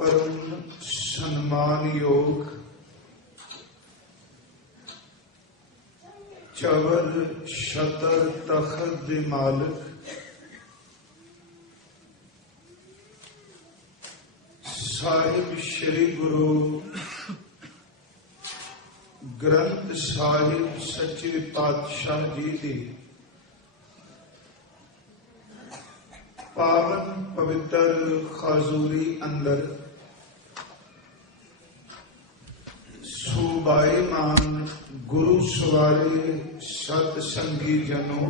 परम सम्मान योग चवर शतर तखत दे मालिक साहिब श्री गुरु ग्रंथ साहिब सच्चे पातशाह जी की पावन पवित्र खाजूरी अंदर सुबाईमान गुरु सवारे सतसंगी जनों,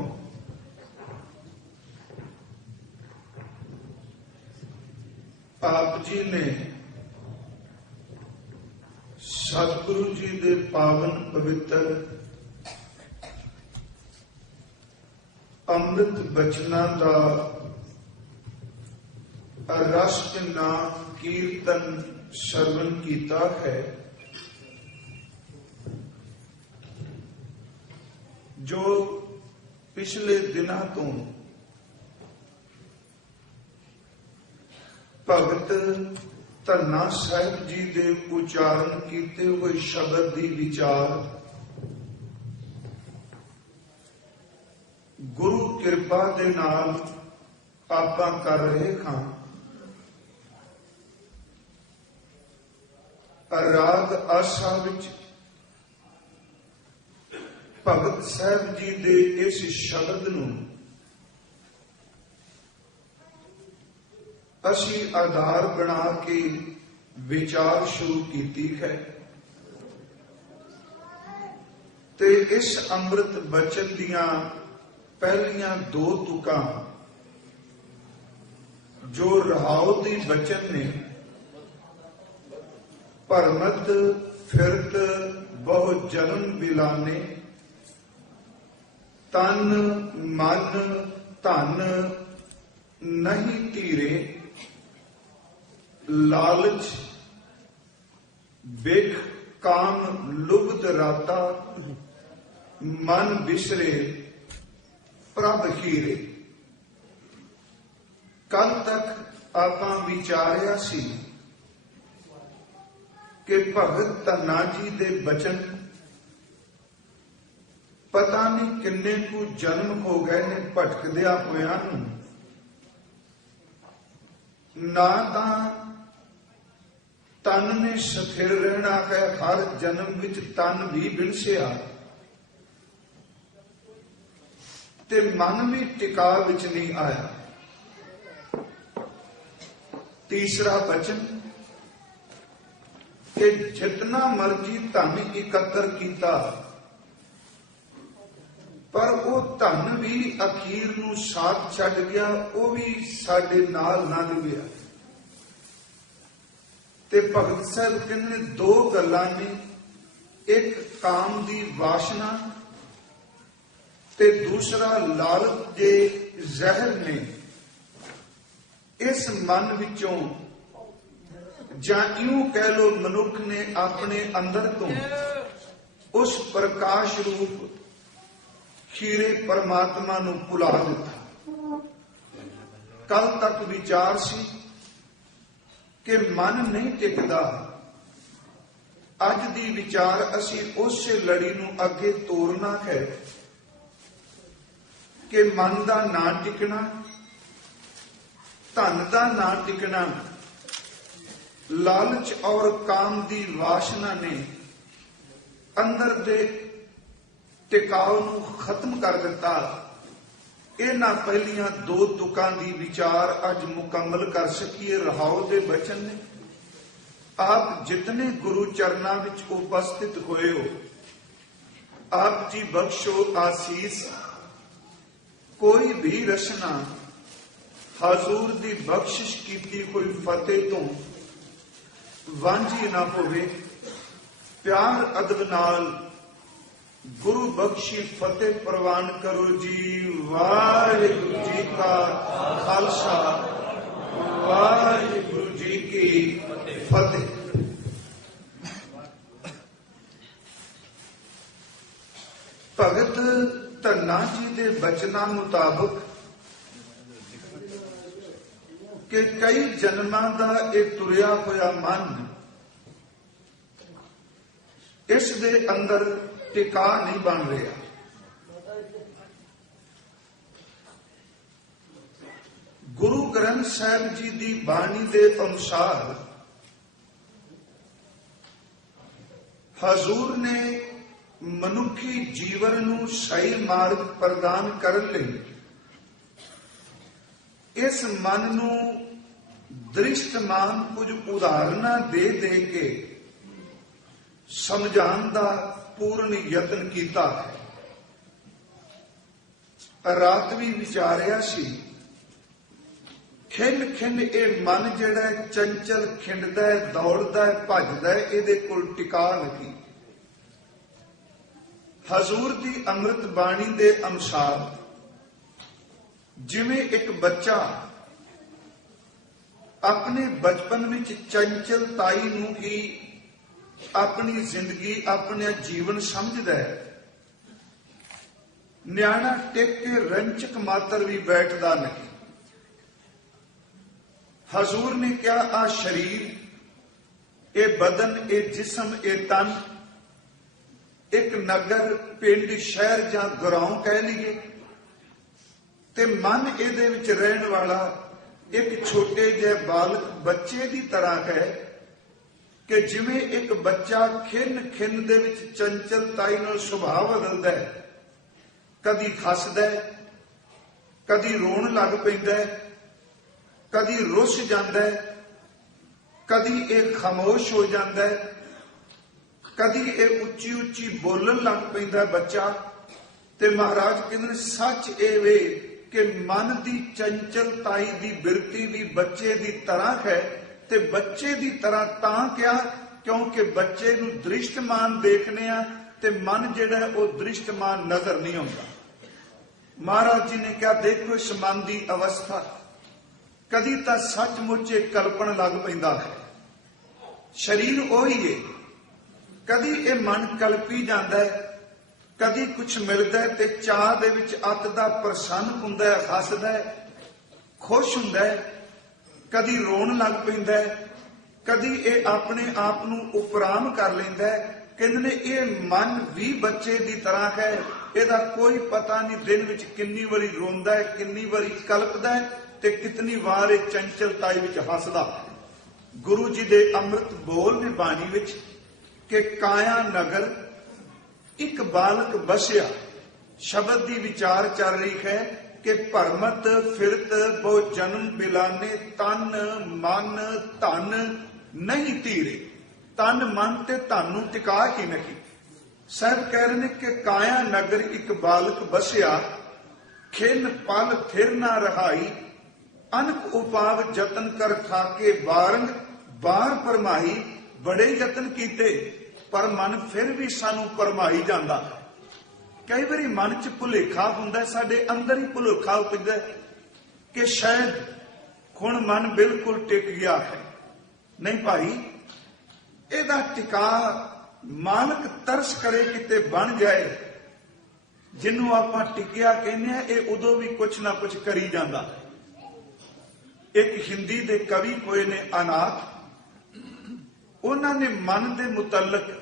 आप जी ने सतगुरु जी दे पावन पवित्र अमृत बचना का रस नाम कीर्तन श्रवण कीता है, जो पिछले दिनों तो भगत धन्ना साहिब जी दे उच्चारण किए हुए शब्द की विचार गुरु कृपा दे नाल आपां कर रहे हां। राग आशा विच भगत साहब जी दे इस शब्द नूं असी आधार बना के विचार शुरू की है ते इस अमृत बचन दियां पहलियां दो तुकां जो रहाव दी बचन ने परमत फिरत बहु जन्म बिलाने तन मन धन नहीं धीरे लालच बिख काम लुब्ध राता मन बिसरे प्रभ हीरे। कल तक आपां विचारिया सी कि भगत धन्ना जी दे बचन पता नहीं किन्ने को जन्म हो गए ने भटकदिया होया ना तन ने स्थिर रहना है, हर जन्म विच तन भी बिनसिया ते मन भी टिका विच नहीं आया। तीसरा वचन कि जितना मर्जी धन इकत्र किया पर वो धन भी अखीर नूं साथ छड्ड गया, वो भी साडे नाल लंघ गया। ते भगत साहब कहने दो गल्लां ने, एक काम दी वासना ते दूसरा लालच दे जहर ने इस मन विचों जां यूं कह लो मनुख ने अपने अंदर तो उस प्रकाश रूप खीरे परमात्मा नूं भुला दिता। कल तक विचार सी कि मन नहीं टिकदा, अज दी विचार असी उस लड़ी नूं अगे तोड़ना है कि मन दा ना टिकना, धन दा ना टिकना, लालच और काम दी वासना ने अंदर दे टिकाव नूं खत्म कर दिता। इन्हां पहलियां दो तुकां दी विचार अज मुकम्मल कर सकीए रहाव दे बचन ने। आप जितने गुरु चरना विच उपस्थित होए हो, आप जी बख्शो आसीस, कोई भी रचना हजूर दी बख्शिश कीती हुई फतेह तो वांझी ना होवे। प्यार अदब नाल गुरु बख्शी फतेह प्रवान करो जी। वाहिगुरु जी का खालसा, वाहिगुरु जी की फतेह। भगत धन्ना जी दे बचना मुताबिक कि कई जन्मां दा ये तुरिया होया मन इस दे अंदर टिका नहीं बन रहा। गुरु ग्रंथ साहिब जी दी बाणी दे अनुसार हजूर ने मनुखी जीवन नूं सही मार्ग प्रदान करन लई इस मन नूं दृष्टमान कुछ उदाहरणा दे दे के समझाण दा पूर्ण यत्न कीता है। रात भी विचारिया सी, खिंड खिंड ये मन जिहड़ा चंचल खिंडदा है, दौड़दा है, भजदा है, इहदे कोल टिका नहीं। हजूर दी अमृत बाणी दे अनुसार जिवें एक बच्चा अपने बचपन विच चंचलताई नूं ही अपनी जिंदगी अपना जीवन समझदा है, न्याणा टिक के रंचक मात्र भी बैठदा नहीं। हजूर ने क्या आ शरीर, ए बदन, ए जिस्म, ए तन एक नगर, पिंड, शहर जां गांव कह लीए ते मन इहदे विच रहन वाला एक छोटे जे बालक बच्चे की तरह है कि जिवें एक बच्चा खिन खिन दे विच चंचलताई नाल सुभाव बदलदा है, कदी हसदा है, कदी रोण लग पैंदा है, कदी रुस जांदा है, कदी एक खामोश हो जाता है, कदी एक उच्ची उच्ची बोलन लग पैंदा बच्चा। ते महाराज कहंदे सच ए वे कि मन की चंचलताई की बिरती भी बच्चे की तरह है। ते बच्चे की तरह तां क्या, क्योंकि बच्चे नूं दृष्टमान देखने आ ते मन जिहड़ा वो दृष्टमान नजर नहीं आउंदा। महाराज जी ने क्या देखो इस मन की अवस्था, कदी तां सचमुच कल्पन लग पैंदा है, शरीर ओही है, कदी ये मन कल्पी जाता है, कदी कुछ मिलता है ते चाह दे विच अत दा प्रसन्न हुंदा है, हसदा है, खुश हुंदा है, कदी रोण लग पैंदा है, कदी ये अपने आप नूं उपराम कर लैंदा है। कहंदे ने ये मन भी बच्चे की तरह है, इहदा कोई पता नहीं दिन विच कितनी वारी रोंदा है, कितनी वारी कल्पदा है ते कितनी वार चंचलताई विच हसदा। गुरु जी दे अमृत बोल ने बाणी विच कि काया नगर एक बालक बसिया, शब्द की विचार चल रही है कि भरमत फिरत बहु जन्म बिलाने, तन मन धन नहीं तीरे, तन मन ते धन नूं टिका ही नहीं। साहब कह रहे हैं कि काया नगर एक बालक बसिया, खिन पल फिर ना रहाई, अनक उपाव जतन कर थाके बारंग बार परमाही। बड़े यतन कीते पर मन फिर भी सानू परमाई जाता है। कई बार मन च भुलेखा हुंदा, साडे अंदर ही भुलेखा पैंदा कि शायद हुण मन बिल्कुल टिक गया है। नहीं भाई, इहदा टिका मालक तरस करे किते बन जाए। जिन्हों आपां टिकिया कहने आ, ये उदों भी कुछ ना कुछ करी जाता है। एक हिंदी दे कवि कोई ने अनाथ, उन्होंने मन के मुतलक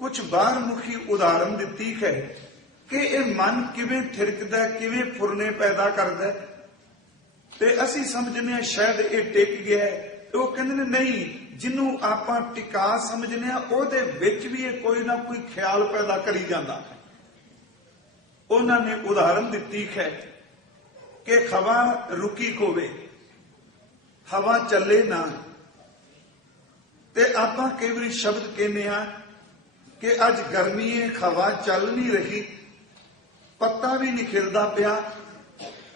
कुछ बाहर मुखी उदाहरण दी है कि यह मन किवें थिरकदा, किवें फुरने पैदा करदा, ते असी समझने शायद ये टिक गया है। वो कहते नहीं, जिन्हों आपां टिका समझने उहदे विच भी कोई ना कोई ख्याल पैदा करी जाता है। उन्होंने उदाहरण दी है कि हवा रुकी होवे, हवा चले ना, ते आपां कई बार शब्द कहने कि अज गर्मी है, हवा चल नहीं रही, पत्ता भी नहीं खिलदा पिया।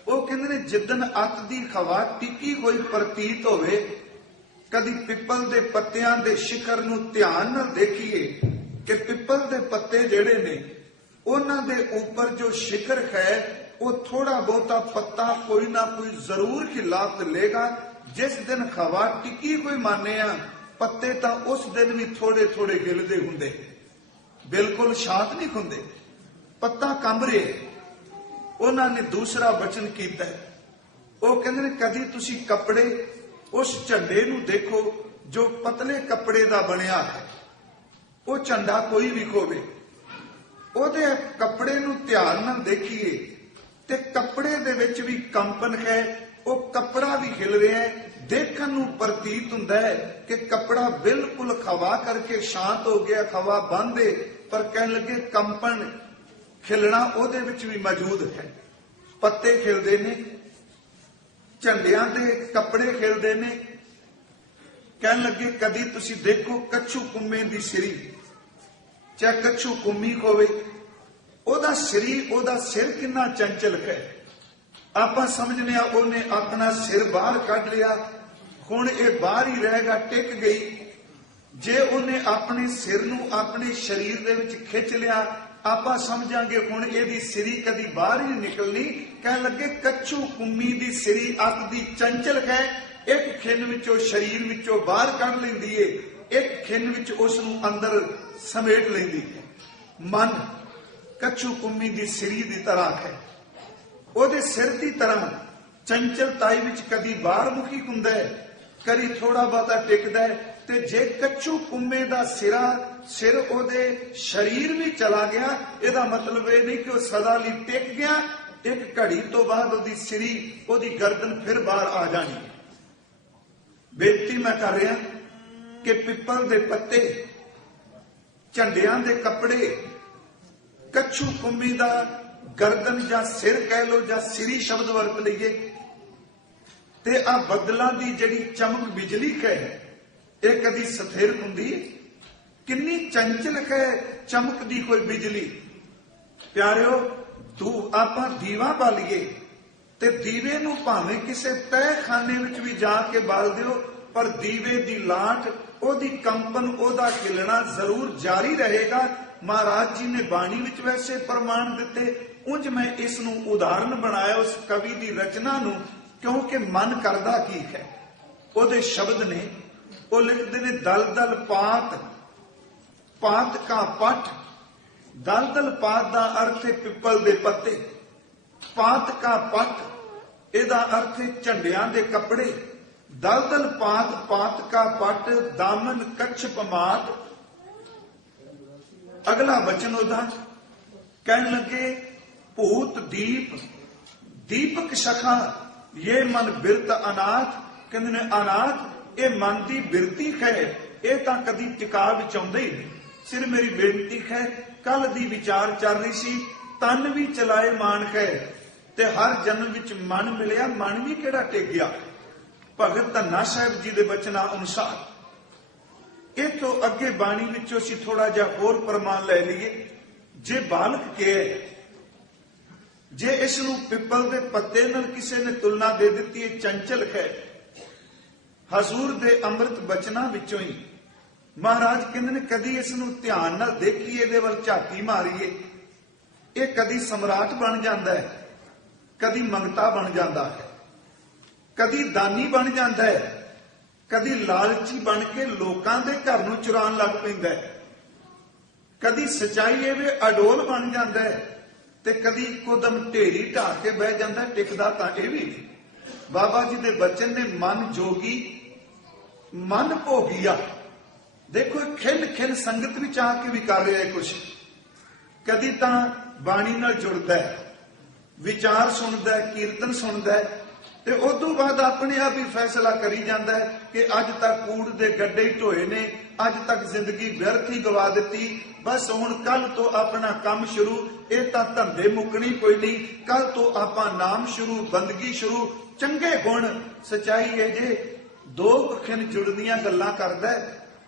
वो कहंदे ने जिदन अत दी हवा टिकी हुई प्रतीत होवे, कदी पिपल दे पत्तियां दे शिखर नूं ध्यान नाल देखिए कि पिपल दे पत्ते जिहड़े ने उन्हां दे ऊपर जो शिखर है वो थोड़ा बहुता पत्ता कोई ना कोई जरूर हिला लेगा। जिस दिन हवा टिकी हुई माने आ, पत्ते तां उस दिन भी थोड़े थोड़े हिलदे हुंदे, बिल्कुल शांत नहीं हुंदे, पत्ता कंब रहे। उन्होंने दूसरा वचन किया ਉਹ ਕਹਿੰਦੇ ਨੇ ਕਦੀ ਤੁਸੀਂ ਕੱਪੜੇ ਉਸ ਝੰਡੇ ਨੂੰ ਦੇਖੋ ਜੋ ਪਤਲੇ ਕੱਪੜੇ ਦਾ ਬਣਿਆ ਹੈ। ਉਹ ਝੰਡਾ ਕੋਈ ਵੀ ਹੋਵੇ, ਉਹਦੇ ਕੱਪੜੇ ਨੂੰ ਧਿਆਨ ਨਾਲ ਦੇਖੀਏ ਤੇ ਕੱਪੜੇ ਦੇ ਵਿੱਚ ਵੀ ਕੰਪਨ ਹੈ। ਉਹ ਕੱਪੜਾ ਵੀ ਹਿਲ ਰਿਹਾ ਹੈ। ਦੇਖਣ ਨੂੰ ਪ੍ਰਤੀਤ ਹੁੰਦਾ ਹੈ ਕਿ ਕੱਪੜਾ ਬਿਲਕੁਲ ਹਵਾ ਕਰਕੇ ਸ਼ਾਂਤ ਹੋ ਗਿਆ, ਹਵਾ ਬੰਦ ਹੈ, ਪਰ ਕਹਿਣ ਲੱਗੇ ਕੰਪਨ ਖਿਲਣਾ ਉਹਦੇ ਵਿੱਚ ਵੀ ਮੌਜੂਦ ਹੈ। ਪੱਤੇ ਖਿਲਦੇ ਨੇ, ਝੰਡਿਆਂ ਦੇ ਕੱਪੜੇ ਖਿਲਦੇ ਨੇ। ਕਹਿਣ ਲੱਗੇ ਕਦੀ ਤੁਸੀਂ ਦੇਖੋ ਕੱਛੂ ਕੁੰਮੇ ਦੀ ਸਿਰੀ, ਚਾਹੇ ਕੱਛੂ ਕੁੰਮੀ ਹੋਵੇ, ਉਹਦਾ ਸਿਰ ਕਿੰਨਾ ਚੰਚਲ ਹੈ। ਆਪਾਂ ਸਮਝਦੇ ਆ ਉਹਨੇ ਆਪਣਾ ਸਿਰ ਬਾਹਰ ਕੱਢ ਲਿਆ, ਹੁਣ ਇਹ ਬਾਹਰ ਹੀ ਰਹੇਗਾ, ਟਿਕ ਗਈ। ਜੇ ਉਹਨੇ ਆਪਣੇ ਸਿਰ ਨੂੰ ਆਪਣੇ ਸਰੀਰ ਦੇ ਵਿੱਚ ਖਿੱਚ ਲਿਆ, ਆਪਾਂ ਸਮਝਾਂਗੇ ਹੁਣ ਇਹਦੀ ਸਿਰੀ ਕਦੀ ਬਾਹਰ ਹੀ ਨਹੀਂ ਨਿਕਲਣੀ। ਕਹਿਣ ਲੱਗੇ ਕੱਛੂ ਕੁੰਮੀ ਦੀ ਸਿਰੀ ਅੱਤ ਦੀ ਚੰਚਲ ਹੈ। ਇੱਕ ਖਿੰਨ ਵਿੱਚੋਂ ਸਰੀਰ ਵਿੱਚੋਂ ਬਾਹਰ ਕੱਢ ਲੈਂਦੀ ਏ, ਇੱਕ ਖਿੰਨ ਵਿੱਚ ਉਸ ਨੂੰ ਅੰਦਰ ਸਮੇਟ ਲੈਂਦੀ ਹੈ। ਮਨ ਕੱਛੂ ਕੁੰਮੀ ਦੀ ਸਿਰੀ ਦੀ ਤਰ੍ਹਾਂ ਹੈ। ਉਹਦੇ ਸਿਰ ਦੀ ਤਰ੍ਹਾਂ ਚੰਚਲਤਾਈ ਵਿੱਚ ਕਦੀ ਬਾਹਰ ਮੁਖੀ ਹੁੰਦਾ ਹੈ, ਕਦੀ ਥੋੜਾ ਬਹੁਤਾ ਟਿਕਦਾ ਹੈ। ਤੇ ਜੇ ਕੱਛੂ ਕੁੰਮੇ ਦਾ ਸਿਰ ਉਹਦੇ ਸਰੀਰ ਵੀ ਚਲਾ ਗਿਆ, ਇਹਦਾ ਮਤਲਬ ਇਹ ਨਹੀਂ ਕਿ ਉਹ ਸਦਾ ਲਈ ਟਿਕ ਗਿਆ। ਇੱਕ ਘੜੀ ਤੋਂ ਬਾਅਦ ਉਹਦੀ ਸਿਰੀ, ਉਹਦੀ ਗਰਦਨ ਫਿਰ ਬਾਹਰ ਆ ਜਾਣੀ ਹੈ। ਬੇਨਤੀ ਮੈਂ ਕਰ ਰਿਹਾ ਕਿ ਪਿੱਪਲ ਦੇ ਪੱਤੇ, ਝੰਡਿਆਂ ਦੇ ਕੱਪੜੇ, ਕੱਛੂ ਕੁੰਮੀ ਦਾ ਗਰਦਨ ਜਾਂ ਸਿਰ ਕਹਿ ਲੋ ਜਾਂ ਸਿਰੀ ਸ਼ਬਦ ਵਰਤ ਲਈਏ, ਤੇ ਆ ਬੱਦਲਾਂ ਦੀ ਜਿਹੜੀ ਚਮਕ ਬਿਜਲੀ ਹੈ, ਇਹ ਕਦੀ ਸਥਿਰ ਹੁੰਦੀ? ਕਿੰਨੀ ਚੰਚਲ ਹੈ ਚਮਕਦੀ ਕੋਈ ਬਿਜਲੀ। ਪਿਆਰਿਓ, ਆਪਾਂ ਦੀਵਾ ਬਾਲੀਏ ਤੇ ਦੀਵੇ ਨੂੰ ਭਾਵੇਂ ਕਿਸੇ ਤਹਿਖਾਨੇ ਵਿੱਚ ਵੀ ਜਾ ਕੇ ਬਾਲ ਦਿਓ, ਪਰ ਦੀਵੇ ਦੀ ਲਾਟ, ਉਹਦੀ ਕੰਪਨ, ਉਹਦਾ ਖਿਲਣਾ ਜ਼ਰੂਰ ਜਾਰੀ ਰਹੇਗਾ। ਮਹਾਰਾਜ ਜੀ ਨੇ ਬਾਣੀ ਵਿੱਚ ਵੈਸੇ ਪ੍ਰਮਾਣ ਦਿੱਤੇ, ਉਂਝ ਮੈਂ ਇਸ ਨੂੰ ਉਦਾਹਰਨ ਬਣਾਇਆ ਉਸ ਕਵੀ ਦੀ ਰਚਨਾ ਨੂੰ, ਕਿਉਂਕਿ ਮਨ ਕਰਦਾ ਕੀ ਹੈ। ਉਹਦੇ ਸ਼ਬਦ ਨੇ, ਉਹ ਲਿਖਦੇ ਨੇ ਦਲ ਦਲ ਪਾਤ, ਪਾਤ ਕਾ ਪੱਠ। ਦਲ ਦਲ ਪਾਤ ਦਾ ਅਰਥ ਹੈ ਪਿੱਪਲ ਦੇ ਪੱਤੇ, ਪਾਤ ਕਾ ਪੱਠ ਇਹਦਾ ਅਰਥ ਹੈ ਝੰਡਿਆਂ ਦੇ ਕੱਪੜੇ। ਦਲ ਦਲ ਪਾਤ, ਪਾਤ ਕਾ ਪੱਟ, ਦਾਮਨ ਕੱਛ ਪਮਾਤ। ਅਗਲਾ ਵਚਨ ਉਹਦਾ ਕਹਿਣ ਲੱਗੇ ਭੂਤ ਦੀਪ, ਦੀਪਕ ਸ਼ਖਾ, ਇਹ ਮਨ ਬਿਰਤ ਅਨਾਥ। ਕਹਿੰਦੇ ਨੇ ਅਨਾਥ, ਇਹ ਮਨ ਦੀ ਬਿਰਤੀ ਹੈ, ਇਹ ਤਾਂ ਕਦੀ ਟਿਕਾ ਵਿੱਚ ਆਉਂਦਾ ਹੀ ਨਹੀਂ। ਸਿਰ ਮੇਰੀ ਬੇਨਤੀ ਹੈ, ਕੱਲ ਦੀ ਵਿਚਾਰ ਚੱਲ ਰਹੀ ਸੀ, ਤਨ ਵੀ ਚਲਾਏ ਮਾਨ ਹੈ, ਤੇ ਹਰ ਜਨਮ ਵਿੱਚ ਮਨ ਮਿਲਿਆ, ਮਨ ਵੀ ਕਿਹੜਾ ਟਿਕ ਗਿਆ। ਭਗਤ ਧੰਨਾ ਸਾਹਿਬ ਜੀ ਦੇ ਬਚਨਾਂ ਅਨੁਸਾਰ ਇਹ ਤੋਂ ਅੱਗੇ ਬਾਣੀ ਵਿੱਚੋਂ ਅਸੀਂ ਥੋੜਾ ਜਿਹਾ ਹੋਰ ਪ੍ਰਮਾਣ ਲੈ ਲਈਏ। ਜੇ ਬਾਲਕ ਕੇ, ਜੇ ਇਸ ਨੂੰ ਪਿੱਪਲ ਦੇ ਪੱਤੇ ਨਾਲ ਕਿਸੇ ਨੇ ਤੁਲਨਾ ਦੇ ਦਿੱਤੀ, ਇਹ ਚੰਚਲ ਹੈ। ਹਜ਼ੂਰ ਦੇ ਅੰਮ੍ਰਿਤ ਬਚਨਾਂ ਵਿੱਚੋਂ ਹੀ ਮਹਾਰਾਜ ਕਹਿੰਦੇ ਨੇ ਕਦੀ ਇਸ ਨੂੰ ਧਿਆਨ ਨਾਲ ਦੇਖੀਏ, ਇਹਦੇ ਵੱਲ ਝਾਤੀ ਮਾਰੀਏ, ਇਹ ਕਦੀ ਸਮਰਾਟ ਬਣ ਜਾਂਦਾ ਹੈ, ਕਦੀ ਮੰਗਤਾ ਬਣ ਜਾਂਦਾ ਹੈ, ਕਦੀ ਦਾਨੀ ਬਣ ਜਾਂਦਾ ਹੈ, ਕਦੀ ਲਾਲਚੀ ਬਣ ਕੇ ਲੋਕਾਂ ਦੇ ਘਰ ਨੂੰ ਚੁਰਾਉਣ ਲੱਗ ਪੈਂਦਾ ਹੈ, ਕਦੀ ਸਚਾਈ ਇਹਦੇ ਅਡੋਲ ਬਣ ਜਾਂਦਾ ਹੈ, ਤੇ ਕਦੀ ਇੱਕੋਦਮ ਢੇਰੀ ਢਾਹ ਕੇ ਬਹਿ ਜਾਂਦਾ। ਟਿਕਦਾ ਤਾਂ ਇਹ ਵੀ ਨਹੀਂ। ਬਾਬਾ ਜੀ ਦੇ ਬਚਨ ਨੇ ਮਨ ਜੋਗੀ ਮਨ ਭੋਗੀਆ। ਦੇਖੋ ਖਿਲ ਖਿਲ ਸੰਗਤ ਵਿੱਚ ਆ ਕੇ ਵੀ ਕਰ ਰਿਹਾ ਹੈ ਕੁਛ। ਕਦੀ ਤਾਂ ਬਾਣੀ ਨਾਲ ਜੁੜਦਾ ਹੈ, ਵਿਚਾਰ ਸੁਣਦਾ ਹੈ, ਕੀਰਤਨ ਸੁਣਦਾ ਹੈ, ਤੇ ਉਸ ਤੋਂ ਬਾਅਦ ਆਪਣੇ ਆਪ ਹੀ ਫੈਸਲਾ ਕਰੀ ਜਾਂਦਾ ਹੈ ਕਿ ਅੱਜ ਤੱਕ ਕੂੜ ਦੇ ਗੱਡੇ ਹੀ ਢੋਏ ਨੇ, ਅੱਜ ਤੱਕ ਜ਼ਿੰਦਗੀ ਵਿਅਰਥ ਹੀ ਗਵਾ ਦਿੱਤੀ, ਬਸ ਹੁਣ ਕੱਲ ਤੋਂ ਆਪਣਾ ਕੰਮ ਸ਼ੁਰੂ। ਇਹ ਤਾਂ ਧੰਦੇ ਮੁੱਕਣੀ ਕੋਈ ਨਹੀਂ, ਕੱਲ ਤੋਂ ਆਪਾਂ ਨਾਮ ਸ਼ੁਰੂ, ਬੰਦਗੀ ਸ਼ੁਰੂ। ਚੰਗੇ ਗੁਣ ਸਚਾਈ ਇਹ ਜੇ ਦੋ ਅੱਖਾਂ ਜੁੜਦੀਆਂ ਗੱਲਾਂ ਕਰਦਾ,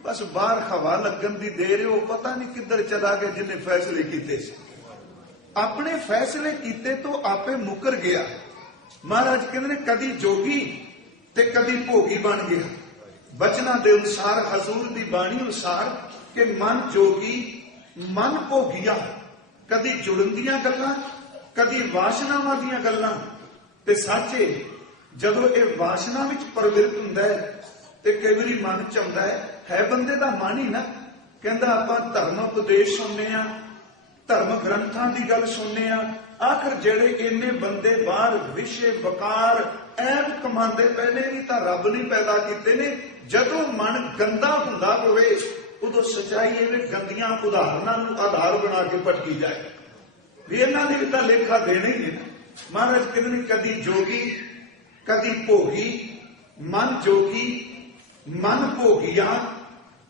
ਬਸ ਬਾਹਰ ਹਵਾ ਲੱਗਣ ਦੀ ਦੇਰ, ਉਹ ਪਤਾ ਨਹੀਂ ਕਿੱਧਰ ਚਲਾ ਗਿਆ ਜਿਹਨੇ ਫੈਸਲੇ ਕੀਤੇ ਸੀ। ਆਪਣੇ ਫੈਸਲੇ ਕੀਤੇ ਤੋਂ ਆਪੇ ਮੁੱਕਰ ਗਿਆ। ਮਹਾਰਾਜ ਕਹਿੰਦੇ ਨੇ ਕਦੀ ਜੋਗੀ ਤੇ ਕਦੀ ਭੋਗੀ ਬਣ ਗਿਆ। ਬਚਨਾਂ ਦੇ ਅਨੁਸਾਰ, ਹਜ਼ੂਰ ਦੀ ਬਾਣੀ ਅਨੁਸਾਰ, ਕਿ ਮਨ ਜੋਗੀ ਮਨ ਭੋਗੀਆ। ਕਦੀ ਜੁੜਨ ਦੀਆਂ ਗੱਲਾਂ, ਕਦੀ ਵਾਸ਼ਨਾਵਾਂ ਦੀਆਂ ਗੱਲਾਂ। ਤੇ ਸਾਚੇ ਜਦੋਂ ਇਹ ਵਾਸ਼ਨਾ ਵਿੱਚ ਪ੍ਰਵਿਰਤ ਹੁੰਦਾ ਹੈ ਤੇ ਕਈ ਵਾਰੀ ਮਨ ਚ ਆਉਂਦਾ ਹੈ ਬੰਦੇ ਦਾ ਮਨ ਹੀ ਨਾ। ਕਹਿੰਦਾ ਆਪਾਂ ਧਰਮ ਉਪਦੇਸ਼ ਸੁਣਨੇ ਆ, ਧਰਮ ਗ੍ਰੰਥਾਂ ਦੀ ਗੱਲ ਸੁਣਨੇ ਆ, ਆਖਰ ਜਿਹੜੇ ਇੰਨੇ ਬੰਦੇ ਬਾਹਰ ਵਿਸ਼ੇ ਵਕਾਰ ਐਬ ਕਮਾਉਂਦੇ ਪਏ ਨੇ ਵੀ ਤਾਂ ਰੱਬ ਨੇ ਪੈਦਾ ਕੀਤੇ ਨੇ। ਜਦੋਂ ਮਨ ਗੰਦਾ ਹੁੰਦਾ ਹੋਵੇ ਉਦੋਂ ਸੱਚਾਈ ਐਵੇਂ ਗੰਦੀਆਂ ਉਦਾਹਰਨਾਂ ਨੂੰ ਆਧਾਰ ਬਣਾ ਕੇ ਭਟਕੀ ਜਾਏ ਵੀ ਇਹਨਾਂ ਨੇ ਵੀ ਤਾਂ ਲੇਖਾ ਦੇਣਾ ਹੀ ਹੈ। ਮਹਾਰਾਜ ਕਹਿੰਦੇ ਨੇ ਕਦੀ ਜੋਗੀ ਕਦੀ ਭੋਗੀ, ਮਨ ਜੋਗੀ ਮਨ ਭੋਗੀਆ,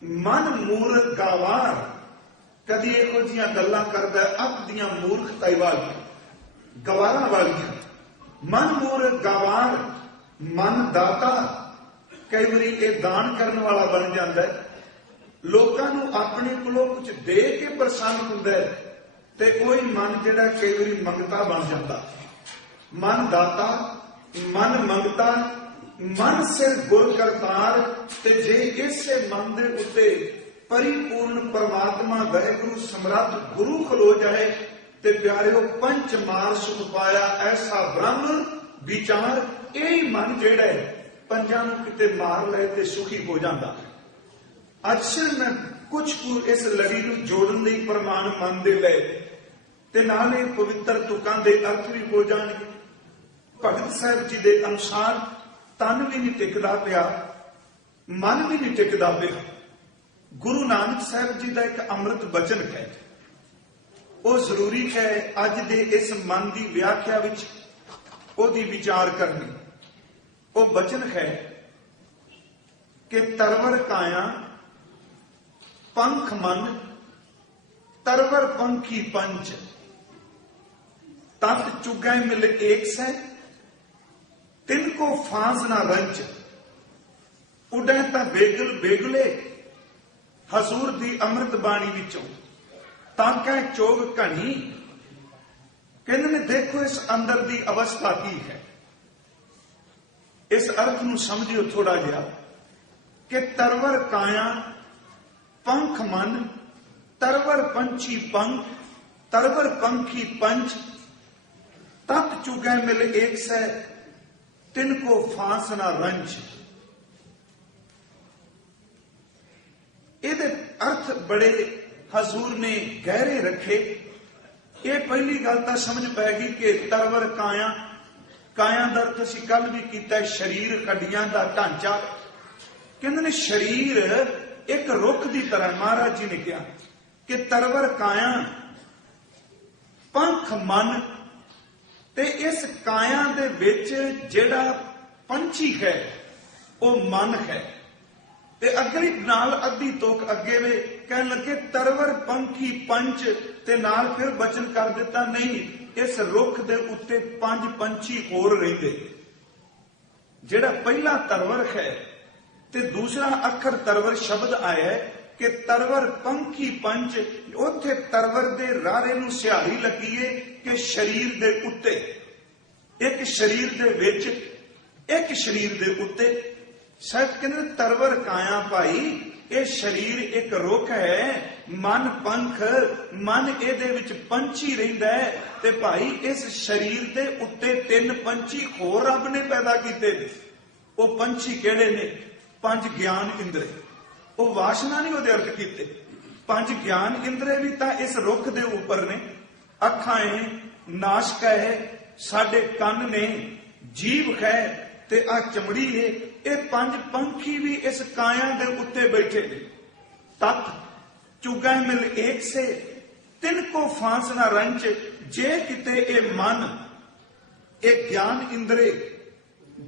ਮਨ ਮੂਰਖ ਗਾਵਾਰ। ਕਦੀ ਇਹੋ ਜਿਹੀਆਂ ਗੱਲਾਂ ਕਰਦਾ ਅੱਤ ਦੀਆਂ ਮੂਰਖਤਾਈ ਵਾਲੀਆਂ, ਗਵਾਰਾਂ ਵਾਲੀਆਂ। ਮਨ ਮੂਰਖ ਗਾਵਾਰ, ਮਨ ਦਾਤਾ। ਕਈ ਵਾਰੀ ਇਹ ਦਾਨ ਕਰਨ ਵਾਲਾ ਬਣ ਜਾਂਦਾ ਹੈ, ਲੋਕਾਂ ਨੂੰ ਆਪਣੇ ਕੋਲੋਂ ਕੁਝ ਦੇ ਕੇ ਪ੍ਰਸੰਨ ਹੁੰਦਾ ਹੈ, ਤੇ ਕੋਈ ਮਨ ਜਿਹੜਾ ਕਈ ਵਾਰੀ ਮੰਗਤਾ ਬਣ ਜਾਂਦਾ। ਮਨ ਦਾਤਾ, ਮਨ ਮੰਗਤਾ, ਮਨ ਸਿਰ ਗੁਰ ਕਰਤਾਰ। ਤੇ ਜੇ ਇਸੇ ਮਨ ਦੇ ਉੱਤੇ ਪਰਿਪੂਰਨ ਪਰਮਾਤਮਾ ਵਾਹਿਗੁਰੂ ਸਮਰੱਥ ਗੁਰੂ ਖਲੋ ਜਾਏ ਤੇ ਪਿਆਰਿਓ ਪੰਚ ਮਾਰ ਸੁਖ ਪਾਇਆ ਐਸਾ ਬ੍ਰਹਮ ਵਿਚਾਰ। ਇਹ ਮਨ ਜਿਹੜਾ ਹੈ ਪੰਜਾਂ ਨੂੰ ਕਿਤੇ ਮਾਰ ਲੈ ਤੇ ਸੁਖੀ ਹੋ ਜਾਂਦਾ। ਅੱਜ ਸਿਰ ਮੈਂ ਕੁਝ ਕੁ ਇਸ ਲੜੀ ਨੂੰ ਜੋੜਨ ਲਈ ਪ੍ਰਮਾਣ ਮਨ ਦੇ ਲਏ ਤੇ ਨਾਲੇ ਪਵਿੱਤਰ ਤੁਕਾਂ ਦੇ ਅਰਥ ਵੀ ਹੋ ਜਾਣਗੇ। ਭਗਤ ਸਾਹਿਬ ਜੀ ਦੇ ਅਨੁਸਾਰ ਤਨ ਵੀ ਨਹੀਂ ਟਿਕਦਾ ਪਿਆ, ਮਨ ਵੀ ਨਹੀਂ ਟਿਕਦਾ ਪਿਆ। ਗੁਰੂ ਨਾਨਕ ਸਾਹਿਬ ਜੀ ਦਾ ਇੱਕ ਅੰਮ੍ਰਿਤ ਬਚਨ ਹੈ, ਉਹ ਜ਼ਰੂਰੀ ਹੈ ਅੱਜ ਦੇ ਇਸ ਮਨ ਦੀ ਵਿਆਖਿਆ ਵਿੱਚ ਉਹਦੀ ਵਿਚਾਰ ਕਰਨੀ। ਉਹ ਬਚਨ ਹੈ ਕਿ ਤਰਵਰ ਕਾਇਆ ਪੰਖ ਮਨ, ਤਰਵਰ ਪੰਖੀ ਪੰਚ। ਤਤ ਚੁਗੈ ਮਿਲ ਏਕ ਸੈ, ਤਿਨ ਕੋ ਫਾਂਸ ਨਾ ਰੰਚ। ਉਡੈ ਤਾਂ ਬੇਗਲ ਬੇਗਲੇ, ਹਜ਼ੂਰ ਦੀ ਅੰਮ੍ਰਿਤ ਬਾਣੀ ਵਿੱਚੋਂ ਤਾਂ ਕਹਿ ਚੋਗ ਘਣੀ। ਕਹਿੰਦੇ ਨੇ ਦੇਖੋ ਇਸ ਅੰਦਰ ਦੀ ਅਵਸਥਾ ਕੀ ਹੈ। ਇਸ ਅਰਥ ਨੂੰ ਸਮਝਿਓ ਥੋੜਾ ਜਿਹਾ ਕਿ ਤਰਵਰ ਕਾਇਆ ਪੰਖ ਮਨ, ਤਰਵਰ ਪੰਛੀ ਪੰਖ, ਤਰਵਰ ਪੰਖੀ ਪੰਚ। ਤਤ ਚੁਗੈ ਮਿਲ ਏਕ ਸੈ, ਤਿਨ ਕੋ ਫਾਂਸ ਨਾ ਰੰਚ। ਇਹਦੇ ਅਰਥ ਬੜੇ ਹਜ਼ੂਰ ਨੇ ਗਹਿਰੇ ਰੱਖੇ। ਇਹ ਪਹਿਲੀ ਗੱਲ ਤਾਂ ਸਮਝ ਪੈ ਗਈ ਕਿ ਤਰਵਰ ਕਾਇਆ, ਕਾਇਆ ਦਾ ਅਰਥ ਅਸੀਂ ਕੱਲ ਵੀ ਕੀਤਾ ਸਰੀਰ, ਹੱਡੀਆਂ ਦਾ ਢਾਂਚਾ। ਕਹਿੰਦੇ ਨੇ ਸਰੀਰ ਇੱਕ ਰੁੱਖ ਦੀ ਤਰ੍ਹਾਂ। ਮਹਾਰਾਜ ਜੀ ਨੇ ਕਿਹਾ ਕਿ ਤਰਵਰ ਕਾਇਆ ਪੰਖ ਮਨ, ਤੇ ਇਸ ਕਾਇਆ ਦੇ ਵਿੱਚ ਜਿਹੜਾ ਪੰਛੀ ਹੈ ਉਹ ਮਨ ਹੈ। ਤੇ ਅਗਲੀ ਨਾਲ ਅੱਧੀ ਤੁਕ ਅੱਗੇ ਵੇ ਕਹਿਣ ਲੱਗੇ ਤਰਵਰ ਪੰਖੀ ਪੰਚ, ਤੇ ਨਾਲ ਫਿਰ ਬਚਨ ਕਰ ਦਿੱਤਾ ਨਹੀਂ ਇਸ ਰੁੱਖ ਦੇ ਉੱਤੇ 5 ਪੰਛੀ ਹੋਰ ਰਹਿੰਦੇ। ਜਿਹੜਾ ਪਹਿਲਾ ਤਰਵਰ ਹੈ ਤੇ ਦੂਸਰਾ ਅੱਖਰ ਤਰਵਰ ਸ਼ਬਦ ਆਇਆ ਹੈ ਕਿ ਤਰਵਰ ਪੰਖੀ ਪੰਚ। ਉੱਥੇ ਤਰਵਰ ਦੇ ਰਾਰੇ ਨੂੰ ਸਿਹਾਰੀ ਲੱਗੀ ਏ ਕਿ ਸਰੀਰ ਦੇ ਉੱਤੇ, ਇੱਕ ਸਰੀਰ ਦੇ ਵਿੱਚ, ਇੱਕ ਸਰੀਰ ਦੇ ਉੱਤੇ। ਸਾਹਿਬ ਕਹਿੰਦੇ ਤਰਵਰ ਕਾਇਆ ਭਾਈ, ਇਹ ਸਰੀਰ ਇੱਕ ਰੁੱਖ ਹੈ, ਮਨ ਪੰਖ, ਮਨ ਇਹਦੇ ਵਿੱਚ ਪੰਛੀ ਰਹਿੰਦਾ ਹੈ। ਤੇ ਭਾਈ ਇਸ ਸਰੀਰ ਦੇ ਉੱਤੇ 3 ਪੰਛੀ ਹੋਰ ਰੱਬ ਨੇ ਪੈਦਾ ਕੀਤੇ ਨੇ। ਉਹ ਪੰਛੀ ਕਿਹੜੇ ਨੇ? 5 ਗਿਆਨ ਇੰਦਰੇ। ਉਹ ਵਾਸ਼ਨਾ ਨਹੀਂ ਉਹਦੇ ਅਰਥ ਕੀਤੇ। 5 ਗਿਆਨ ਇੰਦਰੇ ਵੀ ਤਾਂ ਇਸ ਰੁੱਖ ਦੇ ਉੱਪਰ ਨੇ। ਅੱਖਾਂ ਹੈ, ਨਾਸ਼ਕ ਹੈ, ਸਾਡੇ ਕੰਨ ਨੇ, ਜੀਭ ਹੈ ਤੇ ਆ ਚਮੜੀ ਹੈ। ਇਹ 5 ਪੰਖੀ ਵੀ ਇਸ ਕਾਇਆ ਦੇ ਉੱਤੇ ਬੈਠੇ ਨੇ। ਤਤ ਚੁਗੈ ਮਿਲ ਏਕ ਸੇ, ਤਿਨ ਕੋ ਫਾਂਸ ਨਾ ਰੰਚ। ਜੇ ਕਿਤੇ ਇਹ ਮਨ, ਇਹ ਗਿਆਨ ਇੰਦਰੇ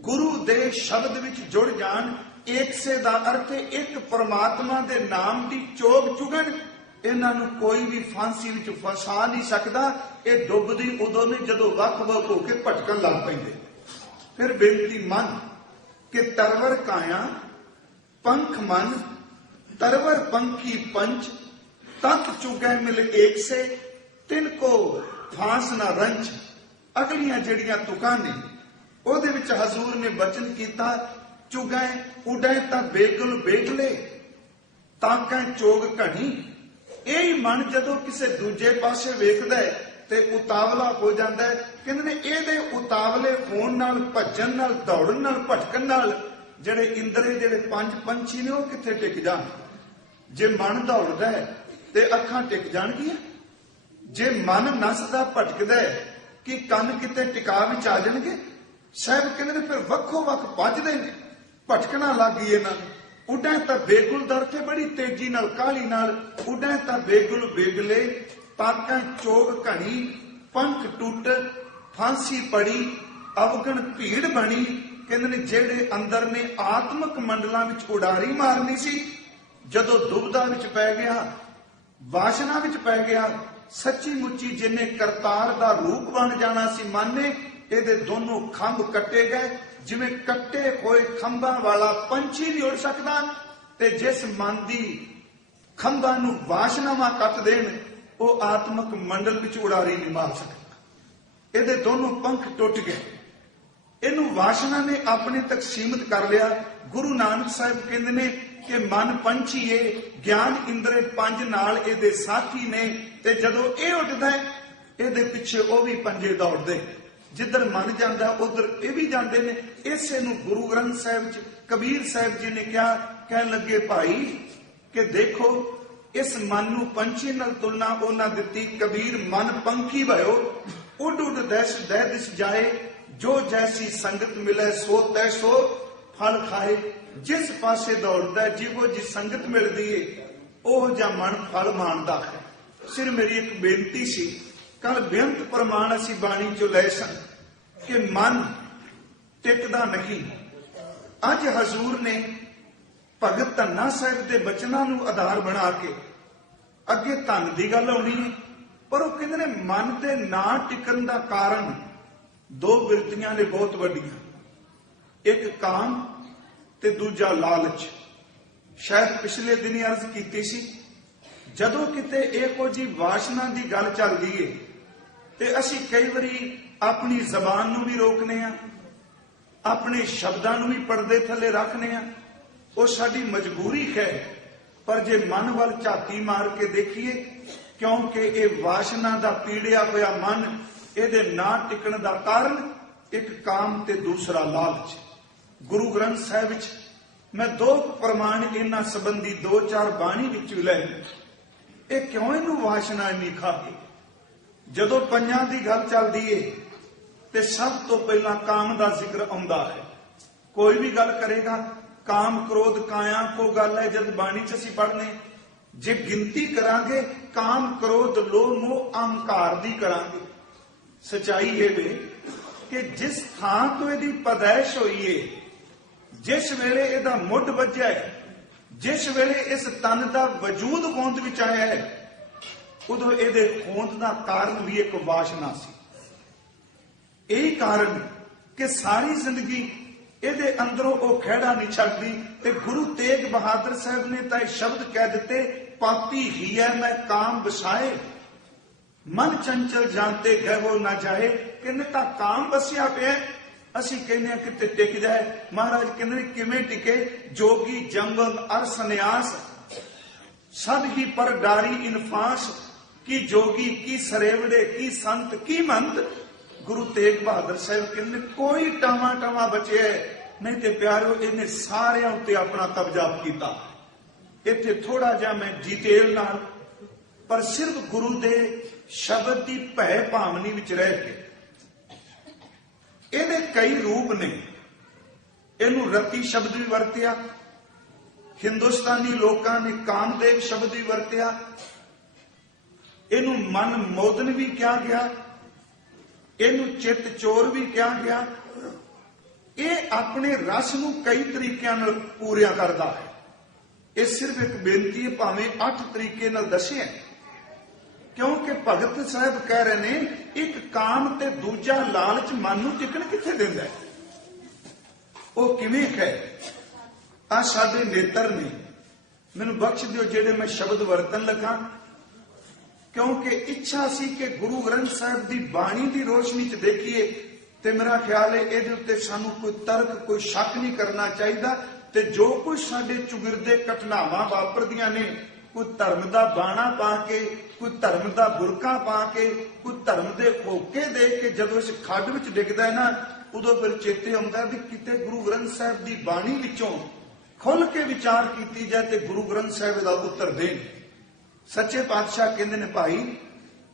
ਗੁਰੂ ਦੇ ਸ਼ਬਦ ਵਿੱਚ ਜੁੜ ਜਾਣ, ਏਕਸੇ ਦਾ ਅਰਥ ਇੱਕ ਪਰਮਾਤਮਾ ਦੇ ਨਾਮ ਦੀ ਚੋਗ ਚੁਗਣ, ਇਹਨਾਂ ਨੂੰ ਕੋਈ ਵੀ ਫਾਂਸੀ ਵਿੱਚ ਫਸਾ ਨਹੀਂ ਸਕਦਾ। ਇਹ ਡੁੱਬਦੀ ਉਦੋਂ ਨੇ ਜਦੋਂ ਵੱਖ-ਵੱਖ ਹੋ ਕੇ ਭਟਕਣ ਲੱਗ ਪੈਂਦੇ। ਫਿਰ ਬੇਨਤੀ ਮਨ ਕਿ ਤਰਵਰ ਕਾਇਆ ਪੰਖ ਮਨ, ਤਰਵਰ ਪੰਖੀ ਪੰਚ। ਤਤ ਚੁਗੈ ਮਿਲ ਏਕ ਸੇ, ਤਿਨ ਕੋ ਫਾਂਸ ਨਾ ਰੰਚ। ਅਗਲੀਆਂ ਜਿਹੜੀਆਂ ਤੁਕਾਂ ਨੇ ਉਹਦੇ ਵਿੱਚ ਹਜ਼ੂਰ ਨੇ ਬਚਨ ਕੀਤਾ ਚੁਗੈ ਉਡੈ ਤਾਂ ਬੇਗਲ ਬੇਗਲੇ, ਤਾਂ ਕਹਿ ਚੋਗ ਘਣੀ। ਇਹ ਮਨ ਜਦੋਂ ਕਿਸੇ ਦੂਜੇ ਪਾਸੇ ਵੇਖਦਾ ਹੈ ਤੇ ਉਤਾਵਲਾ ਹੋ ਜਾਂਦਾ ਹੈ। ਕਹਿੰਦੇ ਨੇ ਇਹਦੇ ਉਤਾਵਲੇ ਹੋਣ ਨਾਲ, ਭੱਜਣ ਨਾਲ, ਦੌੜਨ ਨਾਲ, ਭਟਕਣ ਨਾਲ ਜਿਹੜੇ ਇੰਦਰੇ, ਜਿਹੜੇ 5 ਪੰਛੀ ਨੇ, ਉਹ ਕਿੱਥੇ ਟਿਕ ਜਾਣ। ਜੇ ਮਨ ਦੌੜਦਾ ਹੈ ਤੇ ਅੱਖਾਂ ਟਿਕ ਜਾਣਗੀਆਂ। ਜੇ ਮਨ ਨੱਸਦਾ ਭਟਕਦਾ ਹੈ ਕਿ ਕੰਨ ਕਿਤੇ ਟਿਕਾ ਵਿੱਚ ਆ ਜਾਣਗੇ। ਸਾਹਿਬ ਕਹਿੰਦੇ ਨੇ ਫਿਰ ਵੱਖੋ ਵੱਖ ਭੱਜਦੇ ਨੇ, ਭਟਕਣਾ ਲੱਗ ਗਈ ਇਹਨਾਂ ਨੂੰ। ਉਡਾਂ ਤਾਂ ਬੇਗੁਲ ਦਰ ਤੇ ਬੜੀ ਤੇਜ਼ੀ ਨਾਲ ਕਾਹਲੀ ਨਾਲ, ਉਡਾਂ ਤਾਂ ਬੇਗੁਲ ਬੇਗਲੇ, ਪਾਕਾਂ ਚੋਗ ਘਣੀ, ਪੰਖ ਟੁੱਟ ਫਾਂਸੀ ਪੜੀ, ਅਵਗਣ ਭੀੜ ਬਣੀ। ਕਹਿੰਦੇ ਨੇ ਜਿਹੜੇ ਅੰਦਰ ਨੇ ਆਤਮਿਕ ਮੰਡਲਾਂ ਵਿੱਚ ਉਡਾਰੀ ਮਾਰਨੀ ਸੀ, ਜਦੋਂ ਦੁਬਦਾ ਵਿੱਚ ਪੈ ਗਿਆ, ਵਾਸ਼ਨਾ ਵਿੱਚ ਪੈ ਗਿਆ, ਸੱਚੀ ਮੁੱਚੀ ਜਿਹਨੇ ਕਰਤਾਰ ਦਾ ਰੂਪ ਬਣ ਜਾਣਾ ਸੀ ਮਨ ਨੇ, ਇਹਦੇ ਦੋਨੋਂ ਖੰਭ ਕੱਟੇ ਗਏ। ਜਿਵੇਂ ਕੱਟੇ ਹੋਏ ਖੰਭਾਂ ਵਾਲਾ ਪੰਛੀ ਨਹੀਂ ਉੜ ਸਕਦਾ, ਤੇ ਜਿਸ ਮਨ ਦੀ ਖੰਭਾਂ ਨੂੰ ਵਾਸ਼ਨਾਵਾਂ ਕੱਟ ਦੇਣ, ਉਹ ਆਤਮਿਕ ਮੰਡਲ ਵਿੱਚ ਉਡਾਰੀ ਨਹੀਂ ਮਾਰ ਸਕਦਾ। ਇਹਦੇ ਦੋਨੋਂ ਪੰਖ ਟੁੱਟ ਗਏ। ਇਹਨੂੰ ਵਾਸ਼ਨਾ ਨੇ ਆਪਣੇ ਤੱਕ ਸੀਮਿਤ ਕਰ ਲਿਆ। ਗੁਰੂ ਨਾਨਕ ਸਾਹਿਬ ਕਹਿੰਦੇ ਨੇ ਕਿ ਮਨ ਪੰਛੀ ਏ, ਗਿਆਨ ਇੰਦਰੇ ਪੰਜ ਨਾਲ ਇਹਦੇ ਸਾਥੀ ਨੇ, ਤੇ ਜਦੋਂ ਇਹ ਉੱਡਦਾ ਇਹਦੇ ਪਿੱਛੇ ਉਹ ਵੀ ਪੰਜੇ ਦੌੜਦੇ। ਜਿੱਧਰ ਮਨ ਜਾਂਦਾ ਉਧਰ ਇਹ ਵੀ ਜਾਂਦੇ ਨੇ। ਇਸੇ ਨੂੰ ਗੁਰੂ ਗ੍ਰੰਥ ਸਾਹਿਬ ਚ ਕਬੀਰ ਸਾਹਿਬ ਜੀ ਨੇ ਕਿਹਾ, ਕਹਿਣ ਲੱਗੇ ਭਾਈ ਕਿ ਦੇਖੋ ਇਸ ਮਨ ਨੂੰ ਪੰਛੀ ਨਾਲ ਤੁਲਨਾ ਉਹਨਾਂ ਦਿੱਤੀ। ਕਬੀਰ ਮਨ ਪੰਖੀ ਭਇਓ, ਉੱਡ ਉੱਡ ਦਹਿ ਦਿਸ ਜਾਏ, ਜੋ ਜੈਸੀ ਸੰਗਤ ਮਿਲੇ ਸੋ ਤੈਸੋ ਫਲ ਖਾਏ। ਜਿਸ ਪਾਸੇ ਦੌੜਦਾ ਜਿਹੋ ਜੀ ਸੰਗਤ ਮਿਲਦੀ ਏ ਉਹ ਜਾਂ ਮਨ ਫਲ ਮਾਣਦਾ ਹੈ। ਸਿਰ ਮੇਰੀ ਇੱਕ ਬੇਨਤੀ ਸੀ, ਕੱਲ ਬੇਅੰਤ ਪ੍ਰਮਾਣ ਅਸੀਂ ਬਾਣੀ ਚੋਂ ਲਏ ਸਨ ਕਿ ਮਨ ਟਿਕਦਾ ਨਹੀਂ। ਅੱਜ ਹਜ਼ੂਰ ਨੇ ਭਗਤ ਧੰਨਾ ਸਾਹਿਬ ਦੇ ਬਚਨਾਂ ਨੂੰ ਆਧਾਰ ਬਣਾ ਕੇ ਅੱਗੇ ਧਨ ਦੀ ਗੱਲ ਆਉਣੀ ਹੈ, ਪਰ ਉਹ ਕਹਿੰਦੇ ਨੇ ਮਨ ਦੇ ਨਾ ਟਿਕਣ ਦਾ ਕਾਰਨ ਦੋ ਬਿਰਤੀਆਂ ਨੇ ਬਹੁਤ ਵੱਡੀਆਂ, ਇੱਕ ਕਾਮ ਤੇ ਦੂਜਾ ਲਾਲਚ। ਸ਼ਾਇਦ ਪਿਛਲੇ ਦਿਨੀ ਅਰਜ਼ ਕੀਤੀ ਸੀ, ਜਦੋਂ ਕਿਤੇ ਇਹੋ ਜੀ ਵਾਸ਼ਨਾ ਦੀ ਗੱਲ ਚੱਲਦੀ ਏ ਤੇ ਅਸੀਂ ਕਈ ਵਾਰੀ ਆਪਣੀ ਜ਼ਬਾਨ ਨੂੰ ਵੀ ਰੋਕਨੇ ਆ, ਆਪਣੇ ਸ਼ਬਦਾਂ ਨੂੰ ਵੀ ਪਰਦੇ ਥੱਲੇ ਰੱਖਨੇ ਆ। ਉਹ ਸਾਡੀ ਮਜਬੂਰੀ ਹੈ। ਪਰ ਜੇ ਮਨ ਵੱਲ ਝਾਤੀ ਮਾਰ ਕੇ ਦੇਖੀਏ, ਕਿਉਂਕਿ ਇਹ ਵਾਸ਼ਨਾ ਦਾ ਪੀੜਿਆ ਹੋਇਆ ਮਨ, ਇਹਦੇ ਨਾ ਟਿਕਣ ਦਾ ਕਾਰਨ ਇੱਕ ਕਾਮ ਤੇ ਦੂਸਰਾ ਲਾਲਚ। ਗੁਰੂ ਗ੍ਰੰਥ ਸਾਹਿਬ ਵਿੱਚ ਮੈਂ ਦੋ ਪ੍ਰਮਾਣ ਇਹਨਾਂ ਸੰਬੰਧੀ 2-4 ਬਾਣੀ ਵਿੱਚ ਲਏ। ਇਹ ਕਿਉਂ ਇਹਨੂੰ ਵਾਸ਼ਨਾ ਇੰਨੀ ਖਾਦੀ? ਜਦੋਂ ਪੰਜਾਂ ਦੀ ਗੱਲ ਚੱਲਦੀ ਏ ਤੇ ਸਭ ਤੋਂ ਪਹਿਲਾਂ ਕਾਮ ਦਾ ਜ਼ਿਕਰ ਆਉਂਦਾ ਹੈ। ਕੋਈ ਵੀ ਗੱਲ ਕਰੇਗਾ ਕਾਮ ਕ੍ਰੋਧ ਕਾਇਆ ਕੋ ਗੱਲ ਹੈ। ਜਦ ਬਾਣੀ ਚ ਅਸੀਂ ਪੜ੍ਹਨੇ, ਜੇ ਗਿਣਤੀ ਕਰਾਂਗੇ ਕਾਮ ਕ੍ਰੋਧ ਲੋਭ ਮੋਹ ਅਹੰਕਾਰ ਦੀ ਕਰਾਂਗੇ। ਸਚਾਈ ਇਹ ਵੇ ਕਿ ਜਿਸ ਥਾਂ ਤੋਂ ਇਹਦੀ ਪੈਦਾਇਸ਼ ਹੋਈ ਏ, ਜਿਸ ਵੇਲੇ ਇਹਦਾ ਮੁੱਢ ਵੱਜਿਆ ਹੈ, ਜਿਸ ਵੇਲੇ ਇਸ ਤਨ ਦਾ ਵਜੂਦ ਹੋਂਦ ਵਿੱਚ ਆਇਆ ਹੈ, ਉਦੋਂ ਇਹਦੇ ਹੋਂਦ ਦਾ ਕਾਰਨ ਵੀ ਇੱਕ ਵਾਸ਼ਨਾ ਸੀ। ਇਹੀ ਕਾਰਨ ਕਿ ਸਾਰੀ ਜ਼ਿੰਦਗੀ ਇਹਦੇ ਅੰਦਰੋਂ ਉਹ ਖਹਿੜਾ ਨਹੀਂ ਛੱਡਦੀ। ਤੇ ਗੁਰੂ ਤੇਗ ਬਹਾਦਰ ਸਾਹਿਬ ਨੇ ਤਾਂ ਇਹ ਸ਼ਬਦ ਕਹਿ ਦਿੱਤੇ, ਪਾਪੀ ਹੀ ਹੈ ਮੈਂ ਕਾਮ ਵਸਾਏ, ਮਨ ਚੰਚਲ ਜਾਂਤੇ ਗਹਿਵੋ ਨਾ ਜਾਏ। ਕਹਿੰਦੇ ਤਾਂ ਕਾਮ ਵਸਿਆ ਪਿਆ, ਅਸੀਂ ਕਹਿੰਦੇ ਆ ਕਿਤੇ ਟਿਕ ਜਾਏ। ਮਹਾਰਾਜ ਕਹਿੰਦੇ ਕਿਵੇਂ ਟਿਕੇ? ਜੋਗੀ ਜੰਗਲ ਅਰ ਸੰਨਿਆਸ ਸਭ ਹੀ ਪਰ ਡਾਰੀ ਇਨਫਾਸ, ਕੀ ਜੋਗੀ ਕੀ ਸਰੇਵੜੇ ਕੀ ਸੰਤ ਕੀ ਮੰਤ। ਗੁਰੂ ਤੇਗ ਬਹਾਦਰ ਸਾਹਿਬ ਕਹਿੰਦੇ ਕੋਈ ਟਾਵਾਂ ਟਾਵਾਂ ਬਚਿਆ ਨਹੀਂ, ਤੇ ਪਿਆਰਿਓ ਇਹਨੇ ਸਾਰਿਆਂ ਉੱਤੇ ਆਪਣਾ ਕਬਜ਼ਾ ਕੀਤਾ। ਇੱਥੇ ਥੋੜਾ ਜਿਹਾ ਮੈਂ ਡਿਟੇਲ ਨਾਲ, ਪਰ ਸਿਰਫ ਗੁਰੂ ਦੇ ਸ਼ਬਦ ਦੀ ਭੈ ਭਾਵਨੀ ਵਿੱਚ ਰਹਿ ਕੇ। ਇਹਦੇ ਕਈ ਰੂਪ ਨੇ। ਇਹਨੂੰ ਰਤੀ ਸ਼ਬਦ ਵੀ ਵਰਤਿਆ, ਹਿੰਦੁਸਤਾਨੀ ਲੋਕਾਂ ਨੇ ਕਾਮਦੇਵ ਸ਼ਬਦ ਵੀ ਵਰਤਿਆ, ਇਹਨੂੰ ਮਨ ਮੋਦਨ ਵੀ ਕਿਹਾ ਗਿਆ, ਇਹਨੂੰ ਚਿੱਤ ਚੋਰ ਵੀ ਕਿਹਾ ਗਿਆ। ਇਹ ਆਪਣੇ ਰਸ ਨੂੰ ਕਈ ਤਰੀਕਿਆਂ ਨਾਲ ਪੂਰਿਆ ਕਰਦਾ ਹੈ। ਇਹ ਸਿਰਫ ਇੱਕ ਬੇਨਤੀ ਹੈ, ਭਾਵੇਂ 8 ਤਰੀਕੇ ਨਾਲ ਦੱਸਿਆ, ਕਿਉਂਕਿ ਭਗਤ ਸਾਹਿਬ ਕਹਿ ਰਹੇ ਨੇ ਇੱਕ ਕਾਮ ਤੇ ਦੂਜਾ ਲਾਲਚ ਮਨ ਨੂੰ ਟਿਕਣ ਕਿੱਥੇ ਦਿੰਦਾ ਹੈ? ਉਹ ਕਿਵੇਂ ਹੈ? ਆ ਸਾਡੇ ਨੇਤਰ ਨੇ, ਮੈਨੂੰ ਬਖਸ਼ ਦਿਓ ਜਿਹੜੇ ਮੈਂ ਸ਼ਬਦ ਵਰਤਣ ਲੱਗਾ, ਕਿਉਂਕਿ ਇੱਛਾ ਸੀ ਕਿ ਗੁਰੂ ਗ੍ਰੰਥ ਸਾਹਿਬ ਦੀ ਬਾਣੀ ਦੀ ਰੋਸ਼ਨੀ ਚ ਦੇਖੀਏ। ਤੇ ਮੇਰਾ ਖਿਆਲ ਹੈ ਇਹਦੇ ਉੱਤੇ ਸਾਨੂੰ ਕੋਈ ਤਰਕ, ਕੋਈ ਸ਼ੱਕ ਨਹੀਂ ਕਰਨਾ ਚਾਹੀਦਾ। ਤੇ ਜੋ ਕੁਝ ਸਾਡੇ ਚੁਗਿਰਦੇ ਘਟਨਾਵਾਂ ਵਾਪਰਦੀਆਂ ਨੇ, ਕੋਈ ਧਰਮ ਦਾ ਬਾਣਾ ਪਾ ਕੇ, ਕੋਈ ਧਰਮ ਦਾ ਬੁਰਕਾ ਪਾ ਕੇ, ਕੋਈ ਧਰਮ ਦੇ ਹੋਕੇ ਦੇ ਕੇ ਜਦੋਂ ਇਸ ਖੱਡ ਵਿੱਚ ਡਿੱਗਦਾ ਹੈ ਨਾ, ਉਦੋਂ ਫਿਰ ਚੇਤੇ ਆਉਂਦਾ ਵੀ ਕਿਤੇ ਗੁਰੂ ਗ੍ਰੰਥ ਸਾਹਿਬ ਦੀ ਬਾਣੀ ਵਿੱਚੋਂ ਖੁੱਲ ਕੇ ਵਿਚਾਰ ਕੀਤੀ ਜਾਏ ਤੇ ਗੁਰੂ ਗ੍ਰੰਥ ਸਾਹਿਬ ਦਾ ਉੱਤਰ ਦੇਣ। ਸੱਚੇ ਪਾਤਸ਼ਾਹ ਕਹਿੰਦੇ ਨੇ ਭਾਈ,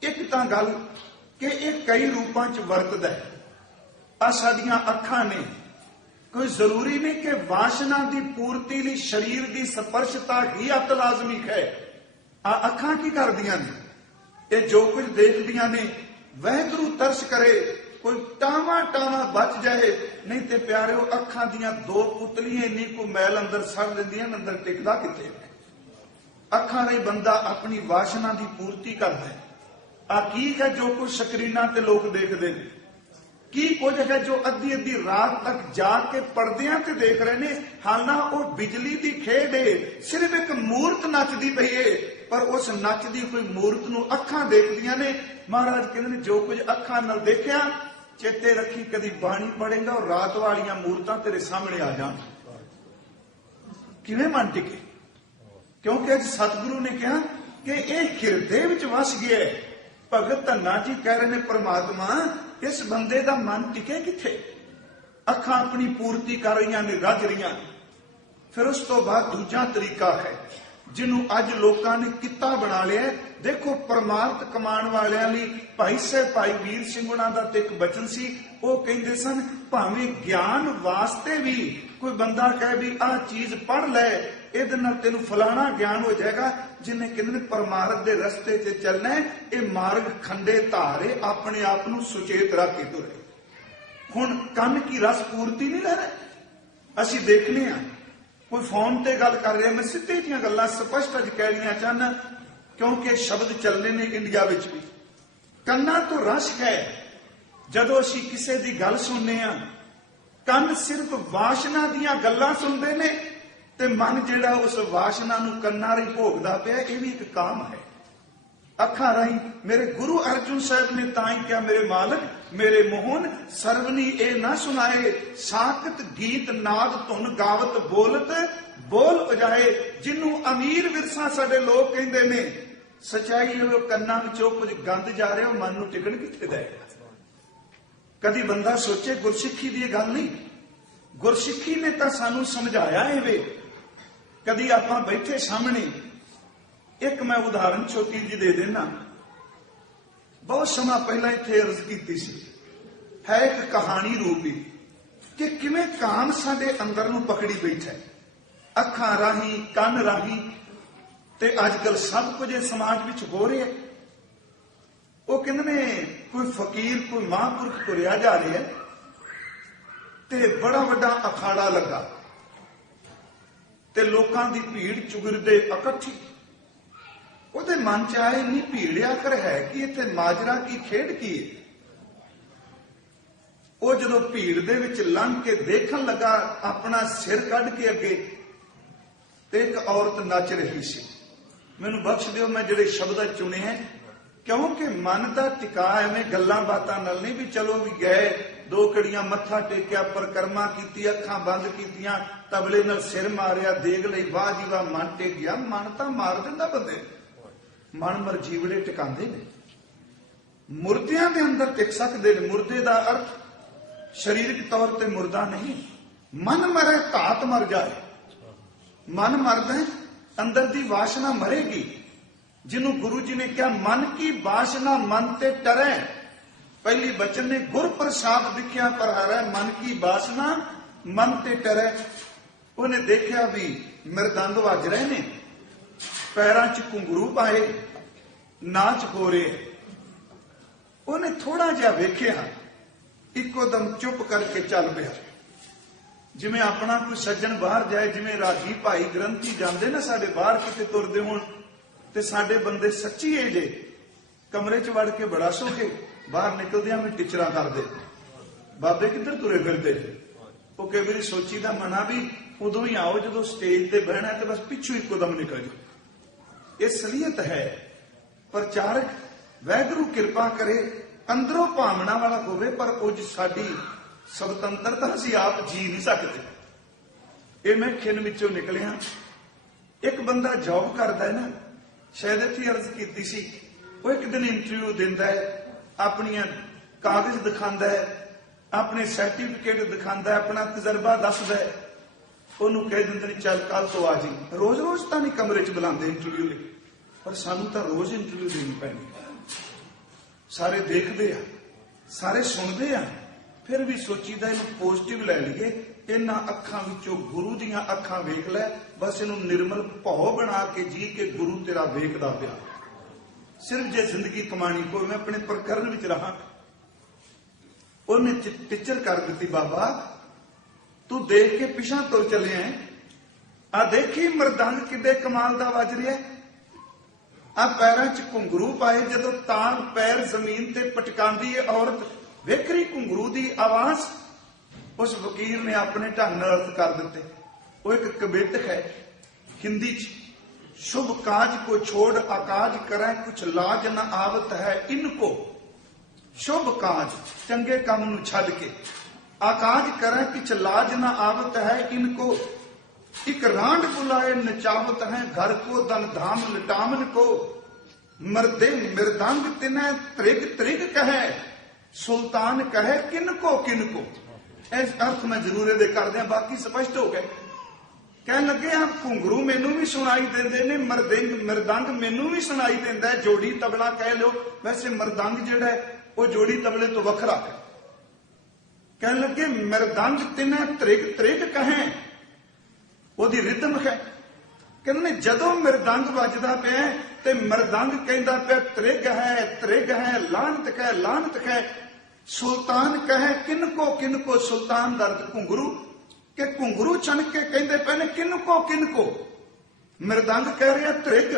ਇੱਕ ਤਾਂ ਗੱਲ ਕਿ ਇਹ ਕਈ ਰੂਪਾਂ ਚ ਵਰਤਦਾ ਹੈ। आ साडियां अखां ने। कोई जरूरी नहीं कि वासना की पूर्ति लिए शरीर की स्पर्शता ही अत लाजमिक है। आ अखां की करदियां ने? ये जो कुछ देखदियां ने, वाहिगुरू तरस करे कोई टावा टावा बच जाए, नहीं ते प्यारिओ अखां दियां दो पुतलियां इन्नी को मैल अंदर सड़ दिंदियां, अंदर टिकदा किथे है। अखां नहीं बंदा अपनी वासना की पूर्ति करता है। आ की है जो कुछ स्क्रीनां ते लोग देखते हैं, की कुछ है जो अद्धी अद्धी रात तक जाके पर्दियां ते देख रहे ने। हालां वो बिजली की खेड है, सिर्फ एक मूर्त नचदी पई है, पर उस नचदी कोई मूर्त नूं अखां देखदियां ने। महाराज कहंदे ने जो कुछ अखां नाल देखिया चेते रखी, कदी बाणी पढ़ेगा और रात वालियां मूर्तां तेरे सामने आ जाण, किवें मन टिके? क्योंकि अज सतगुरु ने कहा कि यह हिरदे विच वस गया है। भगत धन्ना जी कह रहे ने परमात्मा इस बंदे का मन टिके किथे? अखां अपनी पूर्ति कर रही ने, रज रही। फिर उस तो बाद दूजा तरीका है जिन्हों अज लोगों ने किता बना लिया। देखो परमार्थ कमान वालियां लई भाई साहब भाई वीर सिंह उन्हां दा ते एक बचन सी, वो कहंदे सन भावें ज्ञान वास्ते भी कोई बंदा कहे भी आ चीज पढ़ लै, ਇਹਦੇ ਨਾਲ ਤੈਨੂੰ फलाना ज्ञान हो जाएगा। जिन्हें कहते हैं परमार्थ के रस्ते से चलना है, ये मार्ग खंडे धारे अपने आप को सुचेत रख के तुरे। हुण कन की रस पूर्ति नहीं ले रहे, असीं देखने हैं कोई फोन ते गल कर रहा, मैं सीधे जिहियां गल्लां स्पष्ट अज कहणियां चाहना, क्योंकि शब्द चलने ने इंडिया विच भी। कन्ना तो रस है, जदों असीं किसी की गल सुनने आ, कन सिर्फ वासना दीयां गल्लां सुनते ने ते मन जिहड़ा उस वासना नूं कन्नां राहीं भोगदा पिया, यह भी एक काम है। अखां राहीं मेरे गुरु अर्जुन साहब ने तां ही क्या, मेरे मालक मेरे मोहन सरवनी ए ना सुनाए, साकत गीत नाद धुन गावत बोलत बोल उजाए। जिन्हों अमीर विरसा साडे लोग कहंदे ने, सच्चाई वो कन्नां विचों कुछ गंद जा रहा, मन नूं टिकण कित्थे देगा? कदी बंदा सोचे गुरसिੱਖੀ दी गल नहीं, गुरसिੱਖੀ ने तां सानूं समझाया है वे। कदी आपां बैठे सामने, एक मैं उदाहरण छोटी जी दे देना। बहुत समा पहला इत्थे अर्ज कीती सी, है एक कहानी रूपी कि किवें काम साडे अंदर नूं पकड़ी बैठा है, अखां राही कन राही, ते अजकल सब कुछ समाज विच हो रहा है। वो कहंदे ने कोई फकीर कोई महापुरख तुरिया जा रहा है, ते बड़ा वड्डा अखाड़ा लगा, ते लोकां दी भीड़ चुगिरदे इकट्ठी। ਉਹਦੇ मन च आए इन्नी भीड़ आकर है कि इत्थे माजरा की खेड की है। वो जदों भीड़ दे विच लंघ के देखण लगा, अपना सिर कढ के अगे, ते एक औरत नच रही सी। मैनूं बख्श दिओ मैं जिहड़े शब्द चुने हैं, क्योंकि मन का टिका एवें गल्लां बातां नाल नहीं भी चलो भी गए दो कड़ियां मत्था टेकिया परिक्रमा की, अखां बंद कीतियां, तबले नाल सिर मारिया, देग लई वाह जी वाह, मन टेक गया। मन तां मार दिंदा बंदे, मन मरजीवड़े टिकांदे ने, मुर्दियां दे अंदर टिक सकदे ने। मुर्दे दा अर्थ शरीरक तौर ते मुर्दा नहीं, मन मरे धात मर जाए। मन मरदा है, अंदर दी वासना मरेगी। जिन्हों गुरु जी ने कहा मन की वासना मन ते टरे, पहली बचन ने गुर प्रसाद दिखिया पर हरै, मन की वासना मन ते टरे। उन्हें देखा भी मृदंग वज रहे ने, पैरां च घुंघरू पाए, नाच हो रहे। उन्हें थोड़ा जिहा वेखिया, इकोदम चुप करके चल पिया। जिवें अपना कोई सज्जन बाहर जाए, जिवें रागी भाई ग्रंथी जाते ना साडे बाहर किते तुरदे होण, ते साडे बंदे सच्ची है जे कमरे च वड़ के बड़ा सो के बाहर निकलदे मैं टिचरा करदे, बाबे किधर तुरे फिरदे। वो कई बार सोची दा मना भी उदों ही आओ जो स्टेज ते बहना ते बस पिछू इकोदम निकल जाओ। ये सलीयत है। प्रचारक वाहिगुरू किरपा करे अंदरों भावना वाला होवे, पर उज साडी स्वतंत्रता असीं आप जी नहीं सकते। ये मैं खिन विचों निकलिया। एक बंदा जॉब करता है ना, शायद इत्थे अर्ज की सी, वो एक दिन इंटरव्यू दिंदा है, अपनियां कागज दिखांदा है, अपने सर्टिफिकेट दिखांदा है, अपना तजर्बा दसदा है। उन्होंने कह दिंदे ने चल कल तो आ जी। रोज रोज तो नहीं कमरे च बुलाते इंटरव्यू लिए, पर सानू तो रोज इंटरव्यू देनी पैनी। सारे देखते हैं, सारे सुनते हैं, फिर भी सोचीदा इन्हूं पॉजिटिव लै लईए, इन्हां अखां विचों गुरु दीआं अखां वेख लै, बस इन्हूं निर्मल भौ बना के जी के गुरु तेरा वेखदा पिया। सिर्फ जे जिंदगी कमानी कोई, मैं अपने प्रकरण विच रहा, उन्हें टिचर कर दी, बाबा तू देख के पिछा तुर चले हैं, आ देखी मरदंग किड्डे कमाल दा वज रिहा, आ पैरां च घुंघरू पाए, जदों तां पैर जमीन ते पटकांदी है औरत, वेख रही घुंघरू दी आवाज। उस फकीर ने अपने ढंग नाल अर्थ कर दिते। वो एक कवितक है हिंदी च, शुभ काज को छोड़ आकाज करें, कुछ लाज न आवत है इनको। शुभ काज चंगे काम नूं छड्ड के आकाज करें, कुछ लाज न आवत है इनको। एक रांड बुलाए नचावत है घर को, धन धाम लटावन को। मर्दे मृदंग तिन्हें त्रिग त्रिग कहे, सुल्तान कहे किनको किनको। इस अर्थ में जरूर दे कर दिया, बाकी स्पष्ट हो गए। कह लगे आप घुंघरू मैनू भी सुनाई देंदे ने, मृदंग मैनू भी सुनाई देंदा है, जोड़ी तबला कह लो। वैसे मृदंग जिहड़ा है वो जोड़ी तबले तो वखरा है। कह लगे मृदंग तिन्हें त्रिग त्रिग कहे, ओदी रिदम है। कहने जदों मृदंग वजदा पिया ते मृदंग कहंदा पिया त्रिग है, लानत कह लानत कह। सुल्तान कहे किनको किनको, सुल्तान दर्द घुंघरू के घुंघरू छन के कहंदे पे ने किनको किनको। मृदंग कह रहा त्रिग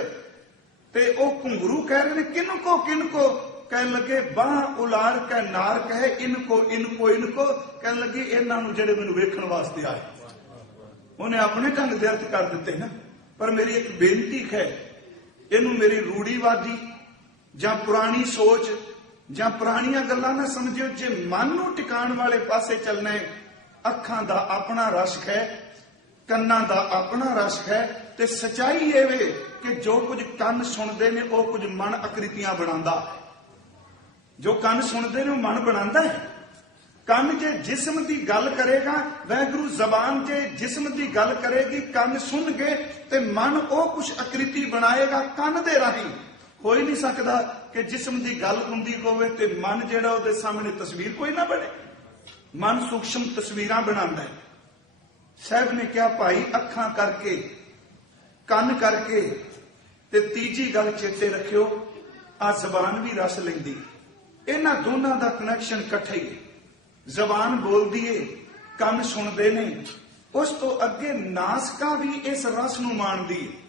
ते ओ घुंघरू कह रहे ने किनको किनको। कह लगे बाह उलार के नार कहे इनको इनको इनको। कह लगे इन्हां नूं जिहड़े मैनूं वेखण वास्ते आए। उन्हें अपने ढंग दे अर्थ कर दिते ना, पर मेरी एक बेनती है, इनू मेरी रूढ़ीवादी जां पुरानी सोच जां पुरानियां गल्लां ना समझियो। जे मन नूं टिकाण वाले पासे चलना है, अखां दा अपना रस है, कन्नां दा अपना रस है, ते सच्चाई ये वे कि जो कुछ कन सुनते ने वो कुछ मन आकृतियां बनांदा। जो कन सुनते ने मन बनांदा है। कन जे जिस्म की गल करेगा, वाहिगुरू जबान जे जिस्म की गल करेगी, कन सुन के ते मन वो कुछ आकृति बनाएगा कन दे राही। हो ही नहीं सकता कि जिस्म की गल हुंदी होवे ते मन जिहड़ा उहदे सामने तस्वीर कोई ना बने। मन सूक्ष्म तस्वीरां बनांदा है। साहब ने कहा भाई अखां करके कन करके ते तीजी गल चेते रखियो, आ जबान भी रस लैंदी। इन्हां दोनों का कनैक्शन इकट्ठा ही है। जबान बोलदी है, कन सुनते ने, उस तो अगे नासका भी इस रस नूं माणदी है।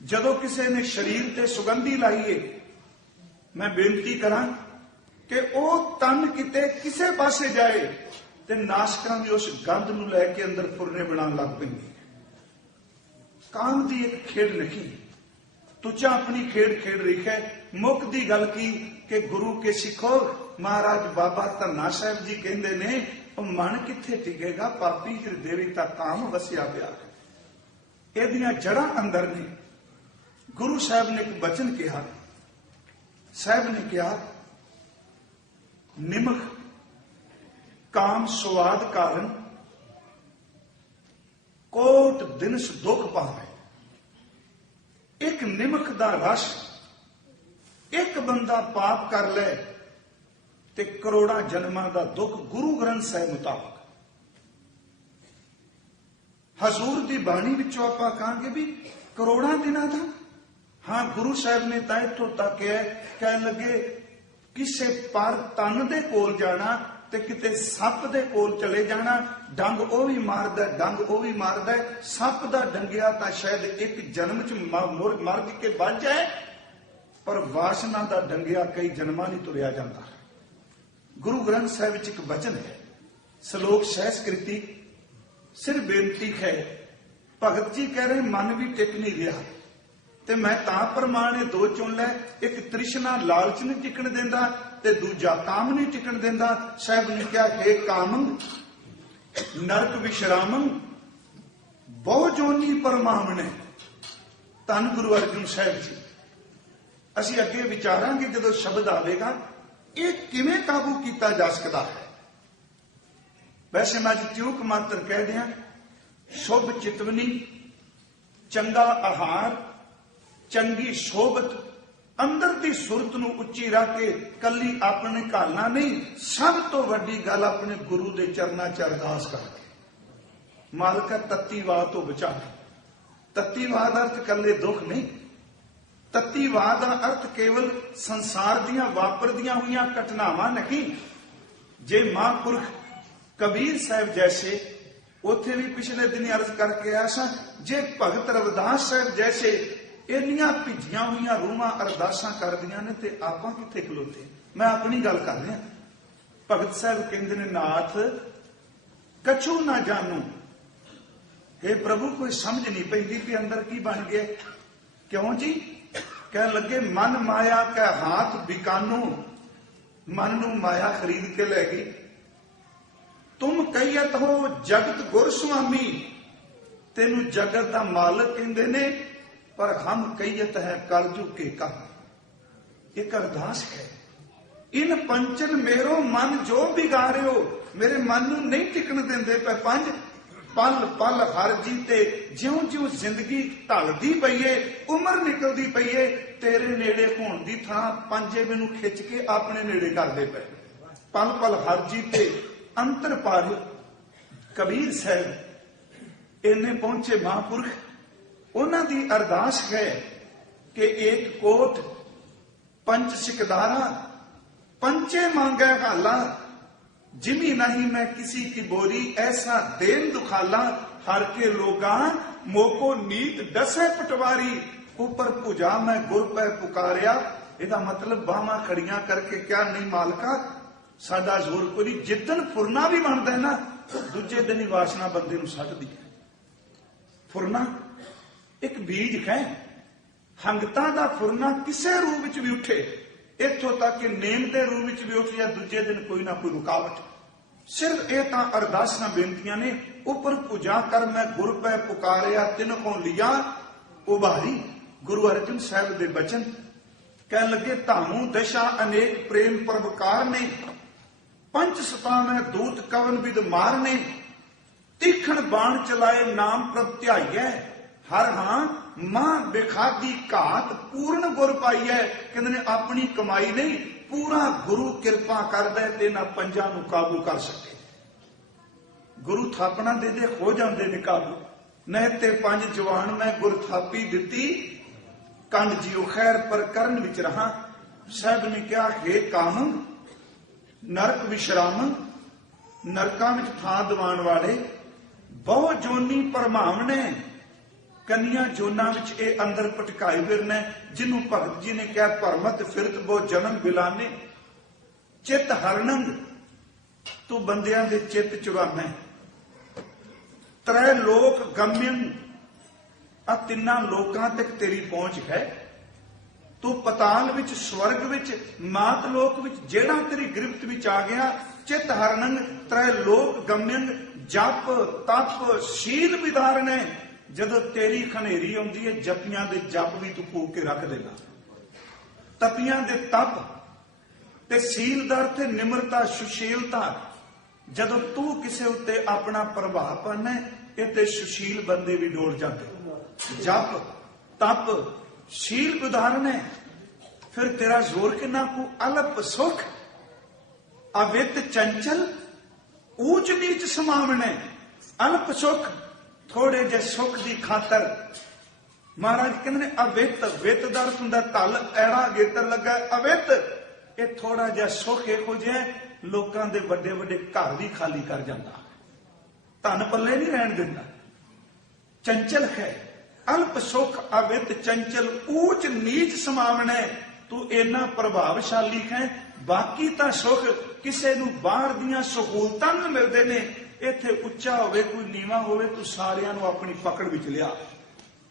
जदों किसी ने शरीर ते सुगंधी लाई है, मैं बेनती करा कि वह तन किते किसे पासे जाए ते नासका भी उस गंध नूं लैके अंदर फुरने बनाने लग पेंगे। काम की एक खेड नहीं, तुचा अपनी खेड खेड रही है। मुख की गल की कि गुरु के सिखो, महाराज बाबा धन्ना साहब जी कहते ने, मन किथे टिकेगा पापी हिरदे विच तां काम वसिया पिया। इहदियां जड़ां अंदर ने। गुरु साहब ने एक वचन कहा, साहब ने कहा निमख काम स्वाद कारण कोट दिनस दुख पावे। एक निमख दा रस एक बंदा पाप कर ले ते करोड़ा जन्मां दा दुख गुरु ग्रंथ साहिब मुताबक। हजूर दी बाणी विचों आपां कहांगे भी करोड़ा दिनां दा। हाँ, गुरु साहब ने तां इत्थों तक कह लगे किसे पर तन दे कोल जाना ते किते सप दे कोल चले जाना, डंग ओ भी मारदा डंग ओ भी मारदा। सप दा डंगिया तां शायद एक जन्म च मर के बच जाए, पर वासना दा डंगिया कई जन्मां नहीं तुरिया जाता। गुरु ग्रंथ साहिब च एक वचन है, सलोक सहस्कृति, सिर बेनती है। भगत जी कह रहे मन भी टिक नहीं रहा ते मैं तां प्रमाण दो चुन लै, एक तृष्णा लालच नहीं टिकण देंदा ते दूजा काम नहीं टिकण देंदा। साहब ने कहा हे कामं नरक विश्रामं बहु जोनी परमावने। धन गुरु अर्जन साहब जी। असीं अगे विचारांगे जदों शब्द आवेगा ये किवें काबू किया जा सकता है। वैसे मैं अज त्यूक मात्र कह दिया, शुभ चितवनी, चंगा आहार, चंगी सोबत, अंदर की सुरत नूं उच्ची रख के कली अपने घालना नहीं, सब तो वड्डी गल अपने गुरु के चरणा च अरदास करके मालका तत्तीवाद तो बचा। तत्तीवाद अर्थ कले दुख नहीं, तत्तीवाद का अर्थ केवल संसार दियां वापरदियां हुई घटनावां नहीं। जे महापुरख कबीर साहब जैसे, उथे भी पिछले दिन अर्ज करके आया सा, जे भगत रविदास साहब जैसे इन्नियां भिजियां हुई रूहां अरदासां करदियां ने ते आपां किथे खलोते। मैं अपनी गल कर रहा। भगत साहब कहंदे ने नाथ कछू ना जानू, हे प्रभु कोई समझ नहीं पैंदी कि अंदर की बन गया। क्यों जी? कह लगे मन माया कै हाथ बिकानू, मन नू माया खरीद के लै गई। तुम कहियत हो जगत गुर स्वामी, तेनू जगत का मालक कहंदे ने, पर हम कहियत है कलयुग के का। एक अरदास है, इन पंचन मेरो मन जो बिगाड़ियो, मेरे मन नू नहीं टिकन देंदे पे पंज। पल पल हर जीते, ज्यों ज्यों जिंदगी ढलदी पई है, उम्र निकलदी पई है, तेरे नेड़े होण दी थां पंजे मैनू खिच के अपने नेड़े करदे पे। पल पल हर जीते अंतर पार। कबीर साहब इन्ने पहुंचे महापुरख, उन्हां दी अरदास है कि एक कोट पंच सिकदारा, पंचे मांगे गाला, जिमी नहीं मैं किसी की बोरी, ऐसा देन दुखाला, हर के लोगा मोको नीत डसे पटवारी, ऊपर पूजा मैं गुर पै पुकारिया। इहदा मतलब बाहां खड़ियां करके क्या नहीं मालका साडा जोर कोई। जिदन फुरना भी बनता है ना, दूजे दिन ही वासना बंदे नूं सटदी है। फुरना एक बीज है, हंगता दा फुरना किसी रूप विच भी उठे, इत्थों तक कि नेम के रूप विच भी उठ जाए, दूजे दिन कोई ना कोई रुकावट। सिर्फ ये तां अरदासां बेनतियां ने, ऊपर पूजा कर मैं गुर पै पुकारिया, तिन्हों लिया उभारी। गुरु अर्जन साहब दे बचन कह लगे, धामू दशा अनेक प्रेम प्रभकार ने, पंच सता में दूत कवन विद मारने, तीखण बाण चलाए नाम प्रभ ध्याइयै, हर हां मां बेखादी घात पूर्ण गुर पाई है। कहते ने अपनी कमाई नहीं, पूरा गुरु कृपा करदा है ते इन्हां पंजां नूं काबू कर सके। गुरु थापना दे दे हो जांदे ने काबू। नह ते पंज जवान मैं गुर थापी दिती, कंड जियो खैर पर करन विच रहा। साहब ने कहा, हे काम नरक विश्राम, नरकां विच थां दवाण वाले, बहु जोनी परमावने, कन्या जोना विच ए अंदर पटकाए फिरने, जिन्हों भगत जी ने कहा भरमत फिरत बो जन्म बिलाने, चित हरणंग तू बंदियां दे चित चुराना, त्रै लोक गम्यन आ तिन्ना लोकां तक तेरी पहुंच है। तू पताल विच स्वर्ग विच मात लोक विच जेड़ा तेरी गिरफ्त विच आ गया, चित हरणंग त्रै लोक गम्यन, जप तप शील विधारने। जदों तेरी खनेरी आउंदी है, जपियां दे जप भी तू फूक के रख देना, तपियां दे तप ते सील दा अर्थ निमरता सुशीलता। जदों तू किसे उत्ते अपना प्रभाव पाना, इत्ते सुशील बंदे भी डोल जाते। जप तप शील उदाहरण है। फिर तेरा जोर किन्ना को अल्प सुख, अवित चंचल, ऊंच नीच समावने। अल्प सुख थोड़े जे सुख की खातर महाराज कहते ने अवित, वित दा अर्थ हुंदा तल, ऐड़ा गेतर लगा अवित, ये थोड़ा जिहा सुख इहो जिहा लोकां दे वड्डे वड्डे घर भी खाली कर जांदा, धन पल्ले नहीं रहन दिंदा। चंचल है, अल्प सुख अवित चंचल, ऊंच नीच समावने। तू इन्ना प्रभावशाली है, बाकी तां सुख किसे नूं बाहर दीयां सहूलतां नूं मिलदे ने, इत्थे उच्चा होवे कोई नीवा होवे, तू सारियां नूं अपनी पकड़ विच लिया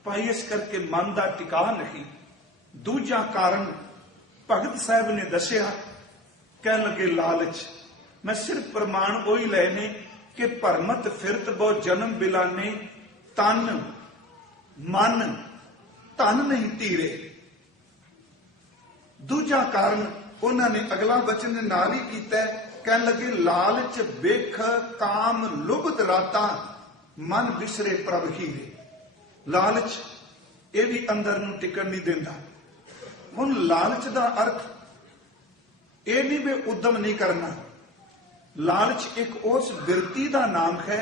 भाई। इस करके मन दा टिका नहीं। दूजा कारण भगत साहब ने दसिया, कह लगे लालच। मैं सिर्फ प्रमाण उही लेने कि भरमत फिरत बहु जन्म बिलाने, तन मन धन नहीं धीरे। दूजा कारण उन्होंने अगला वचन ने नाल ही कीता, कह लगे लालच बेख काम लुभत राता, मन बिसरे प्रभ हीरे। लालच ये भी अंदर नूं टिकन नहीं देंदा। ਹੁਣ ਲਾਲਚ ਦਾ ਅਰਥ ਇਹ ਨਹੀਂ ਵੀ ਉਦਮ ਨਹੀਂ ਕਰਨਾ। ਲਾਲਚ ਇੱਕ ਉਸ ਬਿਰਤੀ ਦਾ ਨਾਮ ਹੈ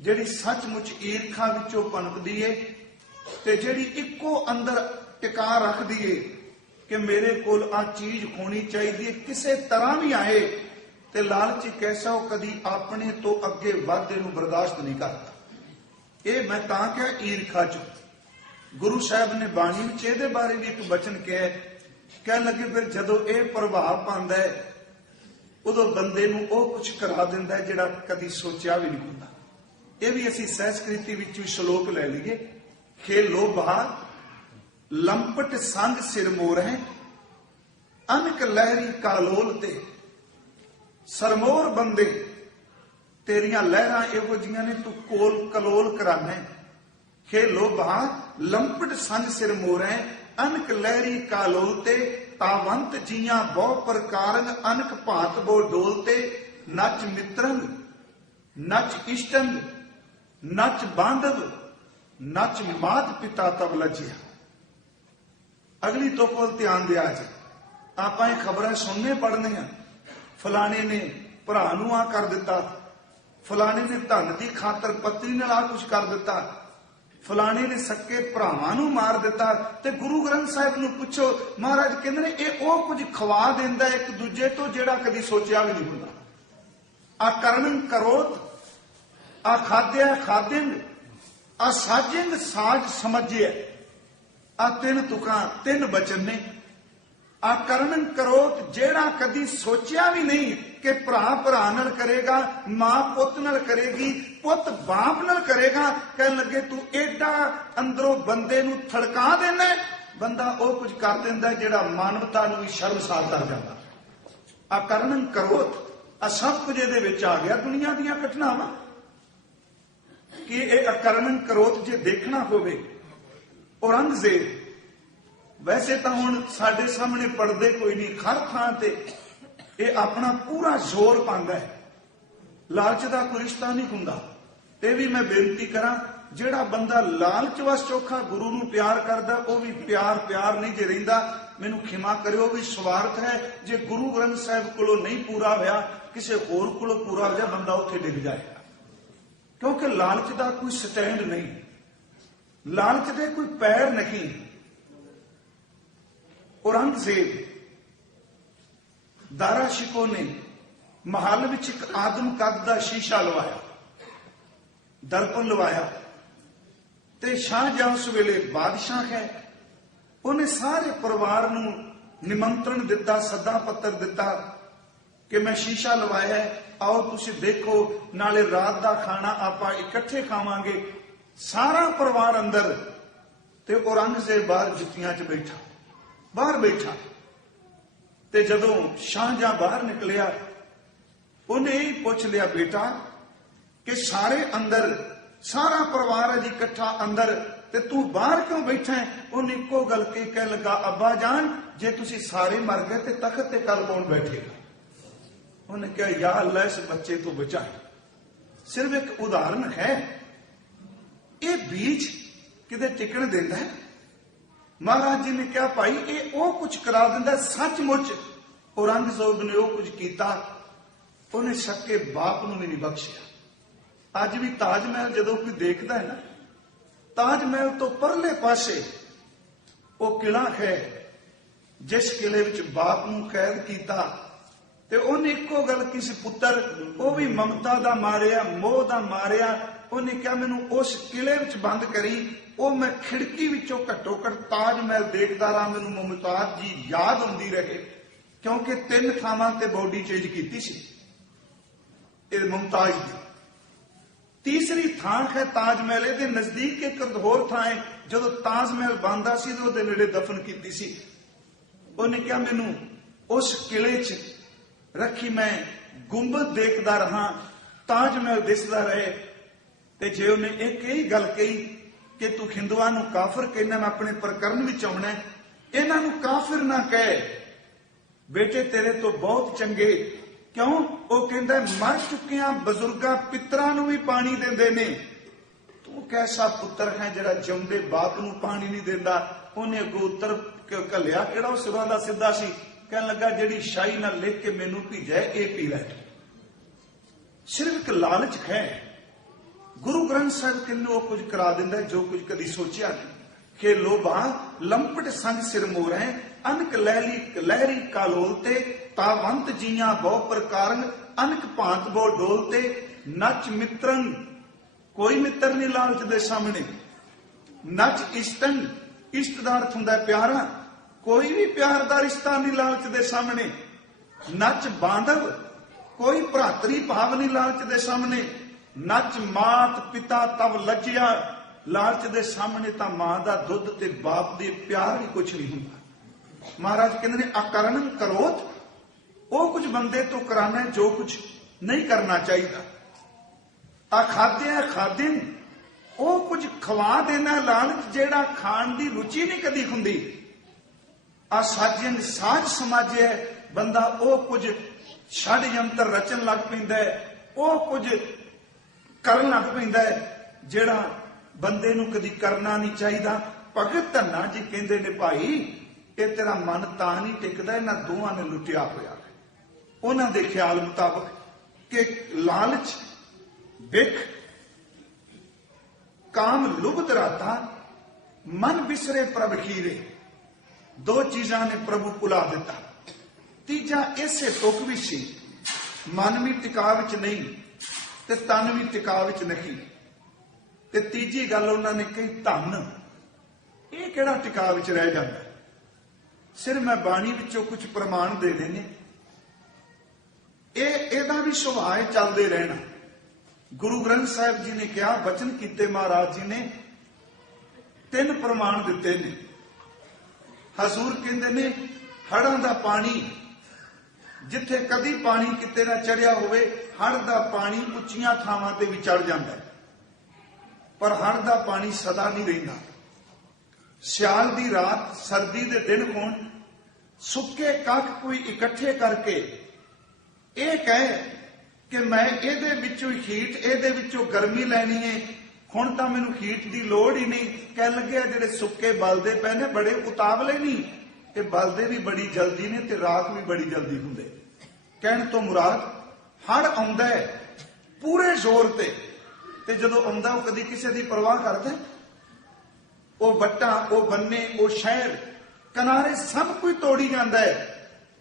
ਜਿਹੜੀ ਸੱਚਮੁੱਚ ਈਰਖਾ ਵਿੱਚੋਂ ਪਨਪਦੀ ਏ ਤੇ ਜਿਹੜੀ ਇੱਕੋ ਅੰਦਰ ਟਿਕਾ ਰੱਖਦੀ ਏ ਕਿ ਮੇਰੇ ਕੋਲ ਆ ਚੀਜ਼ ਹੋਣੀ ਚਾਹੀਦੀ ਹੈ, ਕਿਸੇ ਤਰ੍ਹਾਂ ਵੀ ਆਏ। ਤੇ ਲਾਲਚ ਇੱਕ ਐਸਾ, ਉਹ ਕਦੀ ਆਪਣੇ ਤੋਂ ਅੱਗੇ ਵਾਧੇ ਨੂੰ ਬਰਦਾਸ਼ਤ ਨਹੀਂ ਕਰਦਾ। ਇਹ ਮੈਂ ਤਾਂ ਕਿਹਾ ਈਰਖਾ ਚ। ਗੁਰੂ ਸਾਹਿਬ ਨੇ ਬਾਣੀ ਵਿੱਚ ਇਹਦੇ ਬਾਰੇ ਵੀ ਇੱਕ ਬਚਨ ਕਿਹਾ, ਕਹਿਣ ਲੱਗੇ ਫਿਰ ਜਦੋਂ ਇਹ ਪ੍ਰਭਾਵ ਪਾਉਂਦਾ ਹੈ ਉਦੋਂ ਬੰਦੇ ਨੂੰ ਉਹ ਕੁਝ ਕਰਾ ਦਿੰਦਾ ਹੈ ਜਿਹੜਾ ਕਦੀ ਸੋਚਿਆ ਵੀ ਨਹੀਂ ਹੁੰਦਾ। ਇਹ ਵੀ ਅਸੀਂ ਸੰਸਕ੍ਰਿਤੀ ਵਿੱਚ ਵੀ ਸ਼ਲੋਕ ਲੈ ਲਈਏ। ਖੇਲੋ ਬਹਾ ਲੰਪਟ ਸੰਗ ਸਿਰ ਮੋਰ ਹੈ, ਅਨਕ ਲਹਿਰੀ ਕਾਲੋਲ ਤੇ। ਸਰਮੋਰ ਬੰਦੇ ਤੇਰੀਆਂ ਲਹਿਰਾਂ ਇਹੋ ਜੀਆਂ ਨੇ, ਤੂੰ ਕੋਲ ਕਲੋਲ ਕਰਾਨਾ। ਖੇਲੋ ਬਹਾ ਲੰਪਟ ਸੰਗ ਸਿਰ ਮੋਰ ਹੈ, ਅਨਕ ਲਹਿਰੀ ਕਾਲੋਲ ਤੇ। ਤਾਵੰਤ ਜੀਆਂ ਬਹੁ ਪ੍ਰਕਾਰਨ, ਅਨਕ ਭਾਂਤ ਬੋ ਡੋਲ ਤੇ। ਨੱਚ ਮਿੱਤਰੰ ਨੱਚ ਇਸ਼ਟੰ ਨੱਚ ਬਾਂਧਵ, ਨੱਚ ਮਾਤ ਪਿਤਾ ਤਬ ਲਜਿਆ। ਅਗਲੀ ਤੋਂ ਕੋਲ ਧਿਆਨ ਦਿਆ ਜੀ। ਆਪਾਂ ਇਹ ਖਬਰਾਂ ਸੁਣਨੇ ਪੜ੍ਹਨੇ ਆ, ਫਲਾਣੇ ਨੇ ਭਰਾ ਨੂੰ ਆ ਕਰ ਦਿੱਤਾ, ਫਲਾਣੇ ਨੇ ਧਨ ਦੀ ਖਾਤਰ ਪਤਨੀ ਨਾਲ ਆ ਕੁਝ ਕਰ ਦਿੱਤਾ, ਫਲਾਣੇ ਨੇ ਸੱਕੇ ਭਰਾਵਾਂ ਨੂੰ ਮਾਰ ਦਿੱਤਾ। ਤੇ ਗੁਰੂ ਗ੍ਰੰਥ ਸਾਹਿਬ ਨੂੰ ਪੁੱਛੋ, ਮਹਾਰਾਜ ਕਹਿੰਦੇ ਨੇ ਇਹ ਉਹ ਕੁਝ ਖਵਾ ਦਿੰਦਾ ਇੱਕ ਦੂਜੇ ਤੋਂ ਜਿਹੜਾ ਕਦੀ ਸੋਚਿਆ ਵੀ ਨਹੀਂ ਹੁੰਦਾ। ਆ ਕਰਨੰ ਕਰੋਤ, ਆ ਖਾਦਿਆ ਖਾਦਿੰਗ, ਆ ਸਾਜਿੰਗ ਸਾਜ ਸਮਝਿਆ। ਆ ਤਿੰਨ ਤੁਕਾਂ, ਤਿੰਨ ਬਚਨ ਨੇ। ਆ ਕਰਨੰ ਕਰੋਤ, ਜਿਹੜਾ ਕਦੀ ਸੋਚਿਆ ਵੀ ਨਹੀਂ ਕਿ ਭਰਾ ਭਰਾ ਨਾਲ ਕਰੇਗਾ, ਮਾਂ ਪੁੱਤ ਨਾਲ ਕਰੇਗੀ, ਪੁੱਤ ਬਾਪ ਨਾਲ ਕਰੇਗਾ। ਕਹਿਣ ਲੱਗੇ ਤੂੰ ਏਡਾ ਅੰਦਰੋਂ ਬੰਦੇ ਨੂੰ ਥੜਕਾ ਦੇਣਾ। ਬੰਦਾ ਉਹ ਕੁਝ ਕਰ ਦਿੰਦਾ ਜਿਹੜਾ ਮਾਨਵਤਾ ਨੂੰ ਵੀ ਸ਼ਰਮਸਾਰ ਕਰ ਜਾਂਦਾ। ਆ ਕਰਨੰ ਕਰੋਤ, ਆ ਸਭ ਕੁਝ ਇਹਦੇ ਵਿੱਚ ਆ ਗਿਆ। ਦੁਨੀਆ ਦੀਆਂ ਘਟਨਾਵਾਂ ਕਿ ਇਹ ਅਕਰਨਨ ਕਰੋਤ ਜੇ ਦੇਖਣਾ ਹੋਵੇ। ਔਰੰਗਜ਼ੇਬ, ਵੈਸੇ ਤਾਂ ਹੁਣ ਸਾਡੇ ਸਾਹਮਣੇ ਪੜਦੇ ਕੋਈ ਨਹੀਂ, ਹਰ ਥਾਂ ਤੇ ਇਹ ਆਪਣਾ ਪੂਰਾ ਜ਼ੋਰ ਪਾਉਂਦਾ ਹੈ। ਲਾਲਚ ਦਾ ਕੋਈ ਰਿਸ਼ਤਾ ਨਹੀਂ ਹੁੰਦਾ। ਇਹ ਵੀ ਮੈਂ ਬੇਨਤੀ ਕਰਾਂ, ਜਿਹੜਾ ਬੰਦਾ ਲਾਲਚ ਵਸ ਚੋਖਾ ਗੁਰੂ ਨੂੰ ਪਿਆਰ ਕਰਦਾ, ਉਹ ਵੀ ਪਿਆਰ ਨਹੀਂ ਜੇ ਰਹਿੰਦਾ। ਮੈਨੂੰ ਖਿਮਾ ਕਰਿਓ, ਵੀ ਸਵਾਰਥ ਹੈ। ਜੇ ਗੁਰੂ ਗ੍ਰੰਥ ਸਾਹਿਬ ਕੋਲੋਂ ਨਹੀਂ ਪੂਰਾ ਹੋਇਆ, ਕਿਸੇ ਹੋਰ ਕੋਲੋਂ ਪੂਰਾ ਹੋ ਜਾ, ਬੰਦਾ ਉੱਥੇ ਡਿੱਗ ਜਾਏਗਾ। ਕਿਉਂਕਿ ਲਾਲਚ ਦਾ ਕੋਈ ਸਟੈਂਡ ਨਹੀਂ, ਲਾਲਚ ਦੇ ਕੋਈ ਪੈਰ ਨਹੀਂ। ਔਰੰਗਜ਼ੇਬ ਦਾਰਾ ਸ਼ਿਕੋ ਨੇ ਮਹੱਲ ਵਿੱਚ ਇੱਕ ਆਦਮ ਕੱਦ ਦਾ ਸ਼ੀਸ਼ਾ ਲਵਾਇਆ, ਦਰਪਣ ਲਵਾਇਆ। ਤੇ ਸ਼ਾਹਜਹਾਂ ਉਸ ਵੇਲੇ ਬਾਦਸ਼ਾਹ ਹੈ। ਉਹਨੇ ਸਾਰੇ ਪਰਿਵਾਰ ਨੂੰ ਨਿਮੰਤਰਣ ਦਿੱਤਾ, ਸੱਦਾ ਪੱਤਰ ਦਿੱਤਾ ਕਿ ਮੈਂ ਸ਼ੀਸ਼ਾ ਲਵਾਇਆ ਹੈ, ਆਓ ਤੁਸੀਂ ਦੇਖੋ, ਨਾਲੇ ਰਾਤ ਦਾ ਖਾਣਾ ਆਪਾਂ ਇਕੱਠੇ ਖਾਵਾਂਗੇ। ਸਾਰਾ ਪਰਿਵਾਰ ਅੰਦਰ ਤੇ ਔਰੰਗਜ਼ੇਬ ਬਾਹਰ ਜੁੱਤੀਆਂ 'ਚ ਬੈਠਾ, ਬਾਹਰ ਬੈਠਾ। ਤੇ ਜਦੋਂ ਸ਼ਾਹਜਹਾਂ ਬਾਹਰ ਨਿਕਲਿਆ, ਉਹਨੇ ਹੀ ਪੁੱਛ ਲਿਆ, ਬੇਟਾ ਕਿ ਸਾਰੇ ਅੰਦਰ, ਸਾਰਾ ਪਰਿਵਾਰ ਅਜੀ ਇਕੱਠਾ ਅੰਦਰ, ਤੇ ਤੂੰ ਬਾਹਰ ਕਿਉਂ ਬੈਠਾ ਹੈ? ਉਹਨੇ ਇੱਕੋ ਗੱਲ ਕਹੀ, ਕਹਿਣ ਲੱਗਾ, ਅੱਬਾ ਜਾਨ, ਜੇ ਤੁਸੀਂ ਸਾਰੇ ਮਰ ਗਏ ਤੇ ਤਖਤ ਤੇ ਕੱਲ ਕੌਣ ਬੈਠੇਗਾ? ਉਹਨੇ ਕਿਹਾ, ਯਾ ਅੱਲਾ ਇਸ ਬੱਚੇ ਤੋਂ ਬਚਾਏ। ਸਿਰਫ ਇੱਕ ਉਦਾਹਰਨ ਹੈ। ਇਹ ਬੀਜ ਕਿਤੇ ਟਿਕਣ ਦਿੰਦਾ ਹੈ? ਮਹਾਰਾਜ ਜੀ ਨੇ ਕਿਹਾ, ਭਾਈ ਇਹ ਉਹ ਕੁਝ ਕਰਾ ਦਿੰਦਾ। ਸੱਚਮੁੱਚ ਔਰੰਗਜ਼ੇਬ ਨੇ ਉਹ ਕੁਝ ਕੀਤਾ, ਉਹਨੇ ਸੱਕੇ ਬਾਪ ਨੂੰ ਵੀ ਨਹੀਂ ਬਖਸ਼ਿਆ। ਅੱਜ ਵੀ ਤਾਜ ਮਹਿਲ ਜਦੋਂ ਕੋਈ ਦੇਖਦਾ ਹੈ ਨਾ, ਤਾਜ ਮਹਿਲ ਤੋਂ ਪਰਲੇ ਪਾਸੇ ਉਹ ਕਿਲਾ ਹੈ ਜਿਸ ਕਿਲੇ ਵਿੱਚ ਬਾਪ ਨੂੰ ਕੈਦ ਕੀਤਾ। ਤੇ ਉਹਨੇ ਇੱਕੋ ਗੱਲ ਕੀਤੀ, ਪੁੱਤਰ, ਉਹ ਵੀ ਮਮਤਾ ਦਾ ਮਾਰਿਆ, ਮੋਹ ਦਾ ਮਾਰਿਆ। ਉਹਨੇ ਕਿਹਾ, ਮੈਨੂੰ ਉਸ ਕਿਲੇ ਵਿੱਚ ਬੰਦ ਕਰੀ, ਉਹ ਮੈਂ ਖਿੜਕੀ ਵਿੱਚੋਂ ਘੱਟੋ ਘੱਟ ਤਾਜ ਮਹਿਲ ਦੇਖਦਾ ਰਹਾ, ਮੈਨੂੰ ਮੁਮਤਾਜ਼ ਜੀ ਯਾਦ ਹੁੰਦੀ ਰਹੇ। ਕਿਉਂਕਿ 3 ਥਾਵਾਂ ਤੇ ਬੋਡੀ ਚੇਂਜ ਕੀਤੀ ਸੀ ਇਹ ਮੁਮਤਾਜ਼ ਦੀ। ਤੀਸਰੀ ਥਾਂ ਹੈ ਤਾਜ ਮਹਿਲ, ਇਹਦੇ ਨਜ਼ਦੀਕ ਇੱਕ ਹੋਰ ਥਾਂ ਹੈ, ਜਦੋਂ ਤਾਜ ਮਹਿਲ ਬਣਦਾ ਸੀ ਤੇ ਉਹਦੇ ਨੇੜੇ ਦਫਨ ਕੀਤੀ ਸੀ। ਉਹਨੇ ਕਿਹਾ, ਮੈਨੂੰ ਉਸ ਕਿਲੇ 'ਚ ਰੱਖੀ, ਮੈਂ ਗੁੰਬਦ ਦੇਖਦਾ ਰਹਾ, ਤਾਜ ਮਹਿਲ ਦਿਸਦਾ ਰਹੇ। ਤੇ ਜੇ ਉਹਨੇ ਇੱਕ ਹੀ ਗੱਲ ਕਹੀ ਕਿ ਤੂੰ ਹਿੰਦੂਆਂ ਨੂੰ ਕਾਫਰ ਕਹਿੰਦਾ, ਮੈਂ ਆਪਣੇ ਪ੍ਰਕਰਨ ਵਿੱਚ ਆਉਣਾ, ਇਹਨਾਂ ਨੂੰ ਕਾਫਰ ਨਾ ਕਹਿ, ਬੇਟੇ ਤੇਰੇ ਤੋਂ ਬਹੁਤ ਚੰਗੇ। ਕਿਉਂ? ਉਹ ਕਹਿੰਦਾ, ਮਰ ਚੁੱਕਿਆਂ ਬਜ਼ੁਰਗਾਂ ਪਿੱਤਰਾਂ ਨੂੰ ਵੀ ਪਾਣੀ ਦਿੰਦੇ ਨੇ, ਤੂੰ ਕੈਸਾ ਪੁੱਤਰ ਹੈ ਜਿਹੜਾ ਜਿਉਂਦੇ ਬਾਪ ਨੂੰ ਪਾਣੀ ਨਹੀਂ ਦਿੰਦਾ? ਉਹਨੇ ਅੱਗੋਂ ਉੱਤਰ ਘੱਲਿਆ, ਕਿਹੜਾ ਉਹ ਸਿਰਾਂ ਦਾ ਸਿੱਧਾ ਸੀ, ਕਹਿਣ ਲੱਗਾ ਜਿਹੜੀ ਸ਼ਾਹੀ ਨਾਲ ਲਿਖ ਕੇ ਮੈਨੂੰ ਭੇਜਿਆ ਇਹ ਪੀ ਲੈ। ਸਿਰਫ ਇੱਕ ਲਾਲਚ ਹੈ। ਗੁਰੂ ਗ੍ਰੰਥ ਸਾਹਿਬ ਕਹਿੰਦੇ ਉਹ ਕੁਝ ਕਰਾ ਦਿੰਦਾ ਜੋ ਕੁਝ ਕਦੀ ਸੋਚਿਆ ਨਹੀਂ। ਕਿ ਲੋਭਾ ਲੰਪਟ ਸੰਗ ਸਿਰ ਮੋਰੈ, ਅਨਕ ਲਹਿਰੀ ਕਾਲੋਲ ਤੇ, ਤਾਵੰਤ ਜੀਆਂ ਬਹੁ ਪ੍ਰਕਾਰਨ, ਅਨਕ ਭਾਂਤ ਬਹੁ ਡੋਲ ਤੇ, ਨਚ ਮਿੱਤਰਨ ਕੋਈ ਮਿੱਤਰ ਨਹੀਂ ਲਾਲਚ ਦੇ ਸਾਹਮਣੇ, ਨਚ ਇਸ਼ਟਨ ਇਸ਼ਟ ਦਾ ਅਰਥ ਹੁੰਦਾ ਪਿਆਰਾ, ਕੋਈ ਵੀ ਪਿਆਰ ਦਾ ਰਿਸ਼ਤਾ ਨਹੀਂ ਲਾਲਚ ਦੇ ਸਾਹਮਣੇ, ਨਚ ਬਾਂਧਵ ਕੋਈ ਭਰਾਤਰੀ ਭਾਵ ਨਹੀਂ ਲਾਲਚ ਦੇ ਸਾਹਮਣੇ, ਨਚ ਮਾਤ ਪਿਤਾ ਤਵ ਲੱਜਿਆ, ਲਾਲਚ ਦੇ ਸਾਹਮਣੇ ਤਾਂ ਮਾਂ ਦਾ ਦੁੱਧ ਤੇ ਬਾਪ ਦੇ ਪਿਆਰ ਵੀ ਕੁਛ ਨਹੀਂ ਹੁੰਦਾ। ਮਹਾਰਾਜ ਕਹਿੰਦੇ ਨੇ ਅਕਰਨ ਕਰੋਧ, ਉਹ ਕੁਝ ਬੰਦੇ ਤੋਂ ਕਰਾਣਾ ਜੋ ਕੁਝ ਨਹੀਂ ਕਰਨਾ ਚਾਹੀਦਾ। ਅਖਾਦਿਆ ਖਾਦਿਨ, ਉਹ ਕੁਝ ਖਵਾ ਦੇਣਾ ਲਾਲਚ ਜਿਹੜਾ ਖਾਣ ਦੀ ਰੁਚੀ ਨਹੀਂ ਕਦੀ ਹੁੰਦੀ। ਅਸਾਜਨ ਸਾਜ ਸਮਾਜਿਆ, ਬੰਦਾ ਉਹ ਕੁਝ ਛੜ ਯੰਤਰ ਰਚਨ ਲੱਗ ਪੈਂਦਾ ਹੈ, ਉਹ ਕੁਝ ਕਰਨ ਲੱਗ ਪੈਂਦਾ ਹੈ ਜਿਹੜਾ ਬੰਦੇ ਨੂੰ ਕਦੀ ਕਰਨਾ ਨਹੀਂ ਚਾਹੀਦਾ। ਭਗਤ ਧੰਨਾ ਜੀ ਕਹਿੰਦੇ ਨੇ ਭਾਈ ਇਹ ਤੇਰਾ ਮਨ ਤਾਂ ਨਹੀਂ ਟਿਕਦਾ, ਇਹਨਾਂ ਦੋਹਾਂ ਨੇ ਲੁੱਟਿਆ ਹੋਇਆ। ਉਹਨਾਂ ਦੇ ਖਿਆਲ ਮੁਤਾਬਕ ਕਿ ਲਾਲਚ ਵਿਖ ਕਾਮ ਲੁਭਤ ਰਾਤਾ, ਮਨ ਬਿਸਰੇ ਪ੍ਰਭ ਖੀਰੇ, ਦੋ ਚੀਜ਼ਾਂ ਨੇ ਪ੍ਰਭੂ ਭੁਲਾ ਦਿੱਤਾ। ਤੀਜਾ ਇਸੇ ਤੁਕ ਵੀ ਸੀ, ਮਨ ਵੀ ਟਿਕਾ ਵਿੱਚ ਨਹੀਂ ਤੇ ਤਨ ਵੀ ਟਿਕਾ ਵਿੱਚ ਨਹੀਂ। ਤੇ ਤੀਜੀ ਗੱਲ ਉਹਨਾਂ ਨੇ ਕਹੀ ਧਨ, ਇਹ ਕਿਹੜਾ ਟਿਕਾ ਵਿੱਚ ਰਹਿ ਜਾਂਦਾ। ਸਿਰ ਮੈਂ ਬਾਣੀ ਵਿੱਚੋਂ ਕੁਝ ਪ੍ਰਮਾਣ ਦੇ ਦੇਣੇ, ਇਹਦਾ ਵੀ ਸੁਭਾਅ ਚੱਲਦੇ ਰਹਿਣਾ। ਗੁਰੂ ਗ੍ਰੰਥ ਸਾਹਿਬ ਜੀ ਨੇ ਕਿਹਾ, ਬਚਨ ਕੀਤੇ ਮਹਾਰਾਜ ਜੀ ਨੇ, 3 ਪ੍ਰਮਾਣ ਦਿੱਤੇ ਨੇ। ਹਜ਼ੂਰ ਕਹਿੰਦੇ ਨੇ ਹੜ੍ਹਾਂ ਦਾ ਪਾਣੀ, ਜਿੱਥੇ ਕਦੀ ਪਾਣੀ ਕਿਤੇ ਨਾ ਚੜਿਆ ਹੋਵੇ, ਹੜ੍ਹ ਦਾ ਪਾਣੀ ਉੱਚੀਆਂ ਥਾਵਾਂ ਤੇ ਵੀ ਚੜ ਜਾਂਦਾ, ਪਰ ਹੜ੍ਹ ਦਾ ਪਾਣੀ ਸਦਾ ਨਹੀਂ ਰਹਿੰਦਾ। ਸਿਆਲ ਦੀ ਰਾਤ, ਸਰਦੀ ਦੇ ਦਿਨ ਹੋਣ, ਸੁੱਕੇ ਕੱਖ ਕੋਈ ਇਕੱਠੇ ਕਰਕੇ ਇਹ ਕਹੇ ਕਿ ਮੈਂ ਇਹਦੇ ਵਿੱਚੋਂ ਹੀਟ, ਇਹਦੇ ਵਿੱਚੋਂ ਗਰਮੀ ਲੈਣੀ ਹੈ, ਹੁਣ ਤਾਂ ਮੈਨੂੰ ਹੀਟ ਦੀ ਲੋੜ ਹੀ ਨਹੀਂ। ਕਹਿ ਲੱਗਿਆ ਜਿਹੜੇ ਸੁੱਕੇ ਬਲਦੇ ਪਏ ਨੇ ਬੜੇ ਉਤਾਵਲੇ ਨਹੀਂ, ਤੇ ਬਲਦੇ ਵੀ ਬੜੀ ਜਲਦੀ ਨੇ ਤੇ ਰਾਖ ਵੀ ਬੜੀ ਜਲਦੀ ਹੁੰਦੇ। ਕਹਿਣ ਤੋਂ ਮੁਰਾਦ ਹੜ ਆਉਂਦਾ ਹੈ ਪੂਰੇ ਜ਼ੋਰ ਤੇ ਜਦੋਂ ਆਉਂਦਾ ਉਹ ਕਦੀ ਕਿਸੇ ਦੀ ਪਰਵਾਹ ਕਰਦਾ। ਉਹ ਵੱਟਾਂ, ਉਹ ਬੰਨੇ, ਉਹ ਸ਼ਹਿਰ ਕਿਨਾਰੇ ਸਭ ਕੁਝ ਤੋੜੀ ਜਾਂਦਾ ਹੈ।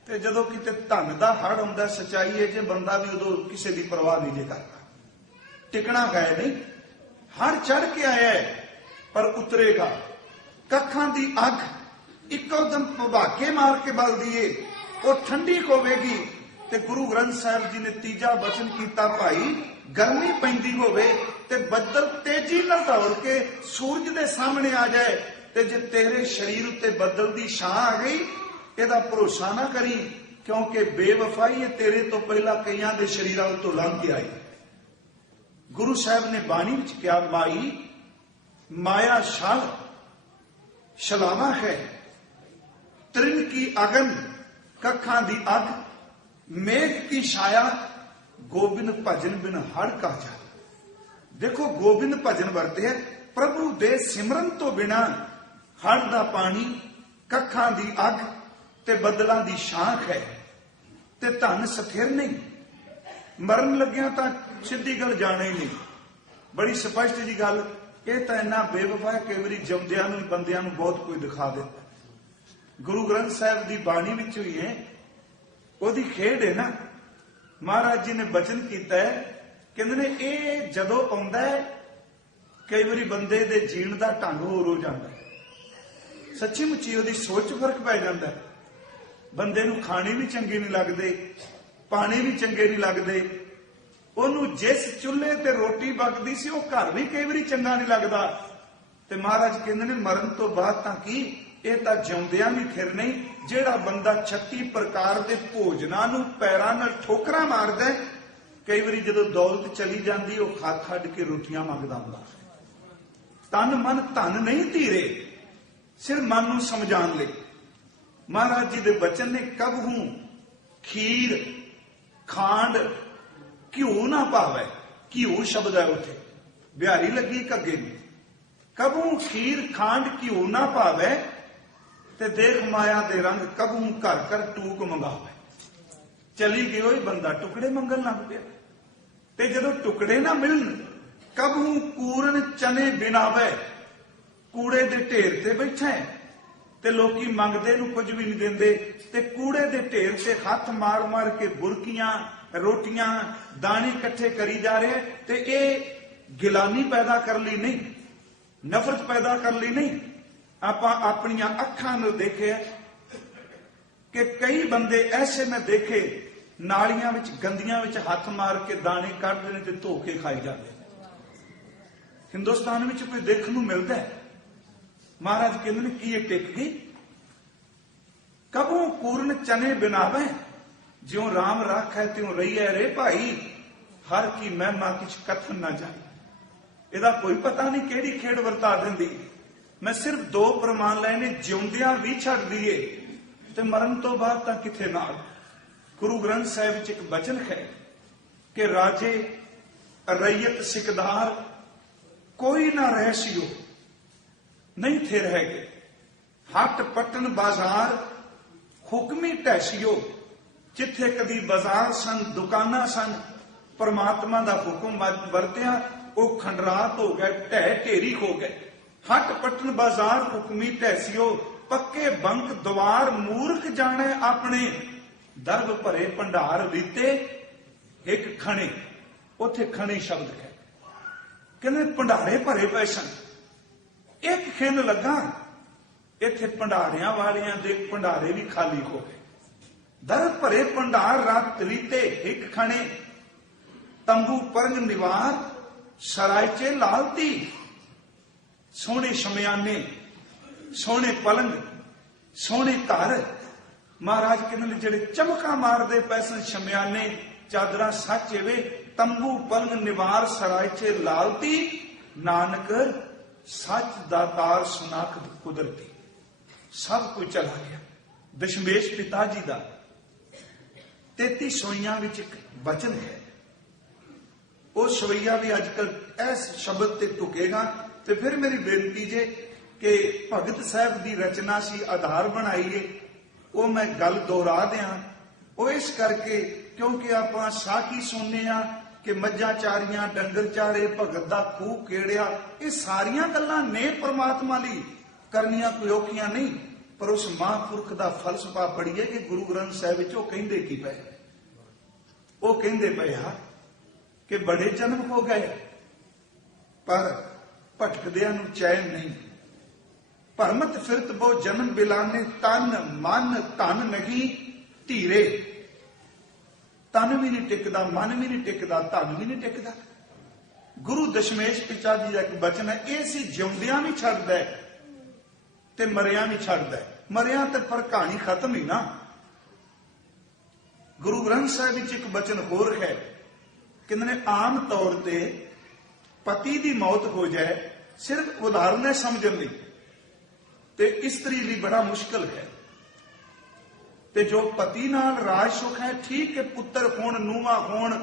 ਤੇ ਜਦੋਂ ਕਿਤੇ ਧਨ ਦਾ ਹੜ ਆਉਂਦਾ, ਸਚਾਈ ਹੈ ਜੇ ਬੰਦਾ ਵੀ ਉਦੋਂ ਕਿਸੇ ਦੀ ਪਰਵਾਹ ਨਹੀਂ ਜੇ ਕਰਦਾ। ਟਿਕਣਾ ਗਏ ਨਹੀਂ, ਹੜ ਚੜ ਕੇ ਆਇਆ ਹੈ ਪਰ ਉਤਰੇਗਾ। ਕੱਖਾਂ ਦੀ ਅੱਗ ਇੱਕੋ ਦਮ ਭਵਾਕੇ ਮਾਰ ਕੇ ਬਲਦੀ ਏ, ਉਹ ਠੰਡੀ ਹੋਵੇਗੀ। ਤੇ ਗੁਰੂ ਗ੍ਰੰਥ ਸਾਹਿਬ ਜੀ ਨੇ ਤੀਜਾ ਬਚਨ ਕੀਤਾ, ਭਾਈ ਗਰਮੀ ਪੈਂਦੀ ਹੋਵੇ ਤੇ ਬੱਦਲ ਤੇਜ਼ੀ ਨਾਲ ਦੌੜ ਕੇ ਸੂਰਜ ਦੇ ਸਾਹਮਣੇ ਆ ਜਾਏ, ਤੇ ਜੇ ਤੇਰੇ ਸਰੀਰ ਉੱਤੇ ਬੱਦਲ ਦੀ ਛਾਂ ਆ ਗਈ, ਇਹਦਾ ਭਰੋਸਾ ਨਾ ਕਰੀ, ਕਿਉਂਕਿ ਬੇਵਫਾਈ ਤੇਰੇ ਤੋਂ ਪਹਿਲਾਂ ਕਈਆਂ ਦੇ ਸਰੀਰਾਂ ਉੱਤੋਂ ਲੰਘ ਕੇ ਆਈ। ਗੁਰੂ ਸਾਹਿਬ ਨੇ ਬਾਣੀ ਵਿੱਚ ਕਿਹਾ, ਮਾਈ ਮਾਇਆ ਛਲ ਛਲਾਵਾ ਹੈ, ਤ੍ਰਿਨ ਕੀ ਅਗਨ ਕੱਖਾਂ ਦੀ ਅੱਗ, ਮੇਘ ਕੀ ਛਾਇਆ, ਗੋਬਿੰਦ ਭਜਨ ਬਿਨ ਹੜ ਕਾ ਜਾ। ਦੇਖੋ ਗੋਬਿੰਦ ਭਜਨ ਵਰਤਿਆ, ਪ੍ਰਭੂ ਦੇ ਸਿਮਰਨ ਤੋਂ ਬਿਨਾ ਹੜ ਦਾ ਪਾਣੀ, ਕੱਖਾਂ ਦੀ ਅੱਗ ਤੇ ਬੱਦਲਾਂ ਦੀ ਛਾਂ ਹੈ। ਤੇ ਧਨ ਸਥਿਰ ਨਹੀਂ, ਮਰਨ ਲੱਗਿਆ ਤਾਂ ਸਿੱਧੀ ਗੱਲ ਜਾਣੇ ਹੀ ਨਹੀਂ। ਬੜੀ ਸਪਸ਼ਟ ਜੀ ਗੱਲ, ਇਹ ਤਾਂ ਇੰਨਾ ਬੇਵਫਾ ਕਈ ਵਾਰੀ ਜਿਉਂਦਿਆਂ ਨੂੰ ਬੰਦਿਆਂ ਨੂੰ ਬਹੁਤ ਕੁਝ ਦਿਖਾ ਦਿੰਦਾ। ਗੁਰੂ ਗ੍ਰੰਥ ਸਾਹਿਬ ਦੀ ਬਾਣੀ ਵਿੱਚ ਹੋਈ ਹੈ, ਉਹਦੀ ਖੇਡ ਹੈ ਨਾ। ਮਹਾਰਾਜ ਜੀ ਨੇ ਬਚਨ ਕੀਤਾ ਹੈ, ਕਹਿੰਦੇ ਨੇ ਇਹ ਜਦੋਂ ਆਉਂਦਾ ਹੈ ਕਈ ਵਾਰੀ ਬੰਦੇ ਦੇ ਜੀਣ ਦਾ ਢੰਗ ਹੋਰ ਹੋ ਜਾਂਦਾ ਹੈ। ਸੱਚੀ ਮੁੱਚੀ ਉਹਦੀ ਸੋਚ 'ਚ ਫਰਕ ਪੈ ਜਾਂਦਾ ਹੈ। ਬੰਦੇ ਨੂੰ ਖਾਣੇ ਵੀ ਚੰਗੇ ਨਹੀਂ ਲੱਗਦੇ, ਪਾਣੀ ਵੀ ਚੰਗੇ ਨਹੀਂ ਲੱਗਦੇ। ਉਹਨੂੰ ਜਿਸ ਚੁੱਲ੍ਹੇ ਤੇ ਰੋਟੀ ਪੱਕਦੀ ਸੀ ਉਹ ਘਰ ਵੀ ਕਈ ਵਾਰੀ ਚੰਗਾ ਨਹੀਂ ਲੱਗਦਾ। ਤੇ ਮਹਾਰਾਜ ਕਹਿੰਦੇ ਨੇ ਮਰਨ ਤੋਂ ਬਾਅਦ ਤਾਂ ਕੀ, ਇਹ ਤਾਂ ਜਿਉਂਦਿਆਂ ਵੀ ਫਿਰ ਨਹੀਂ। ਜਿਹੜਾ ਬੰਦਾ 36 ਪ੍ਰਕਾਰ ਦੇ ਭੋਜਨਾਂ ਨੂੰ ਪੈਰਾਂ ਨਾਲ ਠੋਕਰਾਂ ਮਾਰਦਾ, ਕਈ ਵਾਰੀ ਜਦੋਂ ਦੌਲਤ ਚਲੀ ਜਾਂਦੀ ਉਹ ਹੱਥ ਛੱਡ ਕੇ ਰੋਟੀਆਂ ਮੰਗਦਾ ਹੁੰਦਾ। ਤਨ ਮਨ ਧਨ ਨਹੀਂ ਧੀਰੇ, ਸਿਰ ਮਨ ਨੂੰ ਸਮਝਾਉਣ ਲਈ। ਮਹਾਰਾਜ ਜੀ ਦੇ ਬਚਨ ਨੇ, ਕਬਹੂ ਖੀਰ ਖਾਂਡ ਘਿਓ ਨਾ ਭਾਵੇ। ਘਿਓ ਸ਼ਬਦ ਹੈ ਉੱਥੇ, ਬਿਹਾਰੀ ਲੱਗੀ ਘੱਗੇ ਨੂੰ। ਕਬਹੂ ਖੀਰ ਖਾਂਡ ਘਿਓ ਨਾ ਭਾਵੇ, ते देख माया दे रंग कबू घर घर टूक मंगावे। चली गयो बंदा टुकड़े मंगन लग पिया। ते जदों टुकड़े ना मिलन कबू कूरन चने बिनावे। कूड़े दे ढेर ते बैठा है ते लोकी मंगदे नूं कुछ भी नहीं देंदे ते कूड़े दे ढेर से हाथ मार मार के बुरकियां रोटियां दाने इकट्ठे करी जा रहे। ते ये गिलानी पैदा कर ली नहीं, नफरत पैदा कर ली नहीं। आप अपनियां अखां नाल देखे कि कई बंदे ऐसे मैं देखे नालियां विच गंदियां विच हाथ मार के दाने कढ़दे ने ते धो के खाई जाते। हिंदुस्तान विच कोई देखण नूं मिलदा है। महाराज कहंदे ने की ये टिक गई। कबू कूरन चने बिनावे ज्यों राम राख है त्यों रही है रे भाई। हर की महिमा किछ कथन ना जाए। ਇਹਦਾ कोई पता नहीं केड़ी खेड़ वरता देंदी। मैं सिर्फ दो प्रमाण लेने जिउंदियां भी छड़ दीए ते मरण तो बाद तां किथे नाल। गुरु ग्रंथ साहिब विच एक वचन है कि राजे रैयत सिकदार कोई ना रहसियो नहीं थे रह गए। हट पटन बाजार हुक्मी टैसियो। जिथे कदी बाजार सन दुकाना सन परमात्मा दा हुक्म वरतिया वो खंडरात हो गए, ढह ढेरी हो गए। हट पटन बाजार हुक्मी टैसियो। पक्के बंक द्वार मूर्ख जाने अपने। दर्ब भरे भंडार रीते एक खणे। उथे खणे शब्द है कहने भंडारे भरे पे सन। एक खिन लगा इथे भंडारियां वालियां दे भंडारे भी खाली हो गए। दर्ब भरे भंडार रात रीते एक खणे। तंबू परंग निवार सरायचे लालती। सोहने शमयाने सोहने पलंग सोहने घर। महाराज कहने जेड़े चमका मारदे पैसन शमयाने चादरा सच वे। तंबू पलंग निवार सरायचे लालती। नानक सच दातार सुनाखत कुदरती। सब कुछ चला गया। दशमेश पिता जी का 33 सोइयां विच एक वचन है। वो सवैया भी अजकल इस शब्द ते टुकेगा। तो फिर मेरी बेनती जे कि भगत साहब की रचना सी आधार बनाइए वो मैं गल दोहरा दिया। वो इस करके क्योंकि आप साखी सुनने कि मज्जां चारियां डंगर चारे भगत दा खूह केड़िया। ये सारियां गल्लां ने परमात्मा लई करनियां कोई औखियां नहीं। पर उस महापुरख का फलसफा पढ़िए कि गुरु ग्रंथ साहिब विच वो कहिंदे की पे। वो कहिंदे पे कि बड़े जन्म हो गए पर भटकदियां नूं चैन नहीं। भरमत फिरत बहु जन्म बिलाने। तन मन धन नहीं धीरे। तन भी नहीं टिकदा, मन भी नहीं टिकदा, धन भी नहीं टिकदा। गुरु दशमेश पिता जी का एक वचन है ये सी जिउंदियां भी छड्डदा है ते मरिया भी छड्डदा है। मरिया ते पर कहानी खत्म ही ना। गुरु ग्रंथ साहिब विच एक वचन होर है कहंदे ने आम तौर ते पति की मौत हो जाए सिर्फ उदाहरण है समझण लई ते स्त्री लई बड़ा मुश्किल है। ते जो पति नाल राज सुख है ठीक है। पुत्र होण नूंहां होण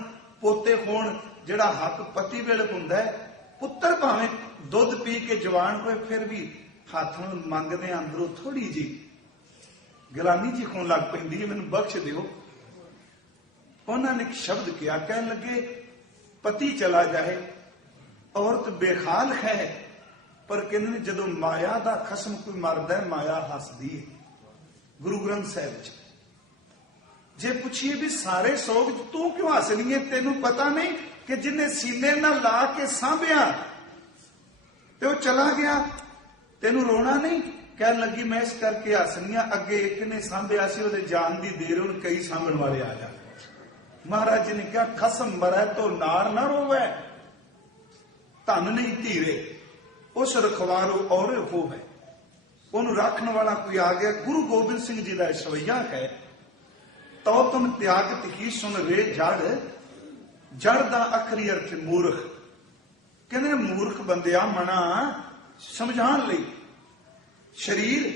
पोते होण जिहड़ा हक पति वेले हुंदा है। पुत्र भावें दुध पी के जवान होए फिर भी हाथ नाल मंगदे अंदरों थोड़ी जी गिलानी जी होण लग पैंदी है मैनूं बख्श दिओ। उन्होंने एक शब्द किया कहने लगे पति चला जाए औरत बेखाल है पर कहने जदों माया दा खसम कोई मरदा है माया हसदी है। गुरु ग्रंथ साहिब जे पूछिए भी सारे सोग तू क्यों हसनी है तेनू पता नहीं कि जिन्हें सीने ना ला के सांभिया तो चला गया तेनू रोना नहीं। कहने लगी मैं इस करके हसनी अगे एक ने सांभिया सी ओहदे जान दी देर हुण कई सांभण वाले आ जाए। महाराज जी ने कहा खसम मरै तो नार ना रोवे धन नहीं धीरे। उस रखवारो और होवे ओनू रखने वाला कोई आ गया। गुरु गोबिंद सिंह जी का सवैया है तो तुम त्यागत ही सुन रे जड़। जड़ का अखरी अर्थ मूर्ख। कहते मूर्ख बंदिया मना समझाण लई शरीर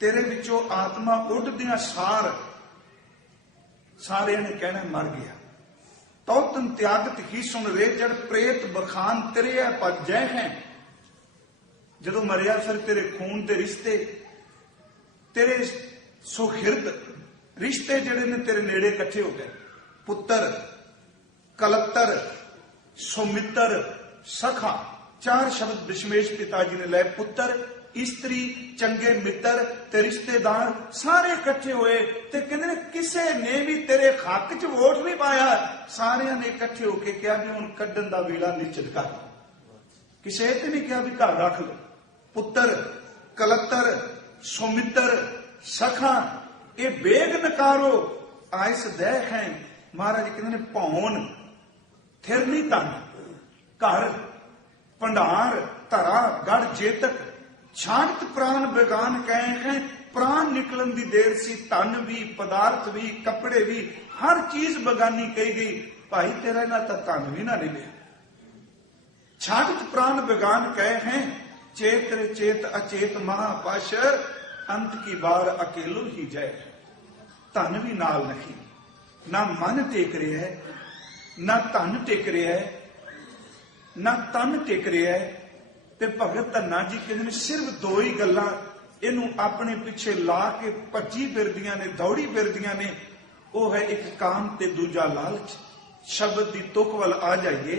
तेरे विचों आत्मा उड़दियां सार सारे ने कहना मर गया। तो तुम त्यागत ही सुन रे जड़ प्रेत बखान तेरे भजै हैं। जदों मरिया फिर तेरे खून के रिश्ते तेरे सुहिरद रिश्ते जिहड़े ने तेरे नेड़े इकट्ठे हो गए। पुत्र, कलत्तर, सुमित्र, सखा, 4 शब्द दशमेश पिता जी ने लाए। पुत्र, इस्त्री, चंगे मित्र ते रिश्तेदार सारे इकट्ठे होए ते कहंदे ने किसे ने भी तेरे हक च वोट नहीं पाया। सारियां ने इकट्ठे होके कहा भी हुण कड्ढण दा वेला निश्चित कर। किसे ते नहीं कहा भी घर रख लो। पुत्र, कलत्तर, सुमित्र, सखा, ये बेग नकारो आइस दह है। महाराज कहते ने भौन थिरनी तन, घर भंडार, धरा, गढ़ जेतक, छांट प्राण बेगान कहे हैं। प्राण निकलन की देर सी, धन भी, पदार्थ भी, कपड़े भी, हर चीज बगानी कही गई। भाई तेरा ना तो धन भी ना मिले। छांट प्राण बेगान कहे हैं। चेत रे चेत अचेत महापाश, अंत की बार अकेलो ही जाए। धन भी नाल नहीं, ना मन टेक रहा है, ना धन टेक रहा है, ना तन टेक रहा है। ते भगत धन्ना जी कहते हैं सिर्फ 2 ही गल्लां इनू अपने पिछे ला के भज्जी फिरदियां ने, दौड़ी फिरदियां ने। वो है एक काम ते दूजा लालच। शब्द की तुक वल आ जाइए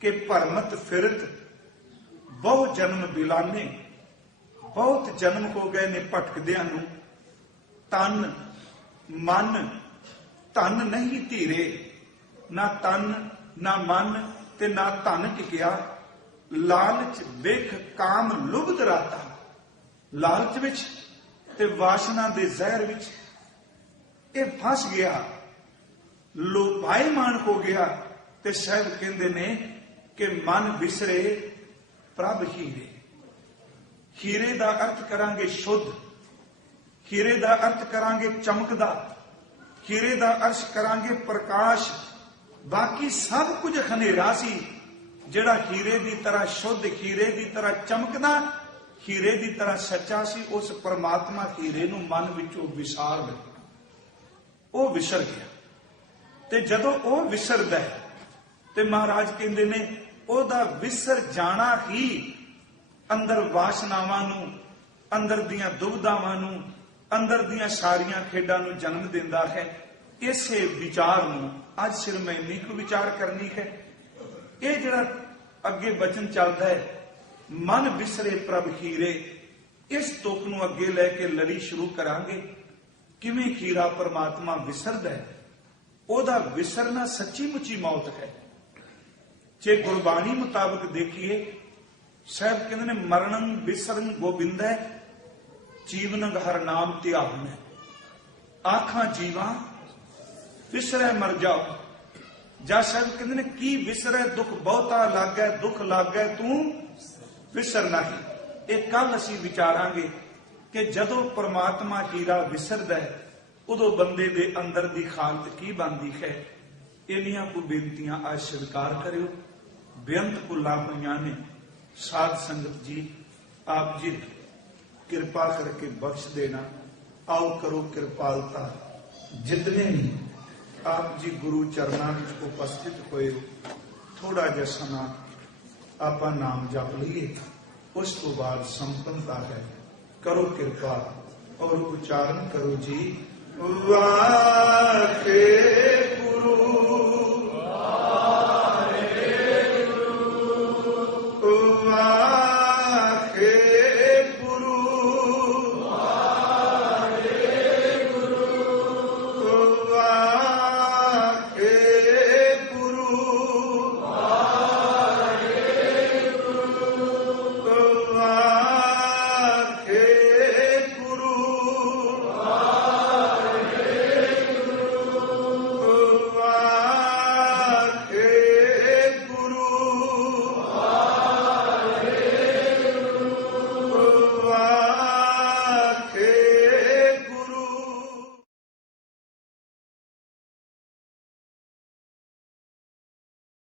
कि भरमत फिरत बहुत जन्म बिलाने, बहुत जन्म हो गए ने भटकदियां नू। तन मन, धन नहीं धीरे, ना तन ना मन ते ना धन टिकिया। लालच बेख काम लुभद राता, लालच विच ते वासना दे जहर विच ये फस गया, लोभाईमान हो गया। ते साहब कहंदे ने कि मन विसरे प्रभ हीरे। हीरे दा अर्थ करांगे शुद्ध, हीरे दा अर्थ करांगे चमकदा, हीरे दा अर्थ करांगे प्रकाश। बाकी सब कुछ खनेरा सी। जिहड़ा हीरे की तरह शुद्ध, हीरे की तरह चमकदा, हीरे की तरह सच्चा सी, उस परमात्मा हीरे नूं मन विचों विसार दिता। वो विसर गया। ते जदों वो विसरदा है ते महाराज कहंदे ने ओदा विसर जाना ही अंदर वासनावां नूं, अंदर दीयां दुविधावां नूं, अंदर दीयां सारियां खेडां नूं जन्म दिंदा है। इसे विचार नूं अज सिर्फ मैं इन्नी को विचार करनी है। ये जरा अगे बचन चलता है, मन विसरे प्रभ हीरे। इस तुक नूं अगे लैके लड़ी शुरू करांगे। किवें हीरा परमात्मा विसरदा है। ओदा विसरना सच्ची मुची मौत है। जे गुरबाणी मुताबिक देखिए, साहब कहते ने मरणं विसरन गोबिंद है, जीवन हर नाम ध्यान है। आखा जीवा विसरै मर जाओ। जा साहब कहते ने की विसरै दुख बहुता लागै, दुख लागै तू विसर नहीं। एक कल असी विचारांगे कि जदों परमात्मा हीरा विसरदा है उदों बंदे दे अंदर दी हालत की बनदी है। इन्नियां को बेनतियां आज स्वीकार करियो। बेअंत भुल्लां होईयां ने। साध संगत जी, आप जी कृपा करके बख्श देना। आओ करो कृपालता। जितने भी आप जी गुरु चरणों में उपस्थित होए हो, थोड़ा जिहा समा आपां नाम जप लईए, उस तो बाद संपन्नता है। करो कृपा और उच्चारण करो जी। वाहे गुरु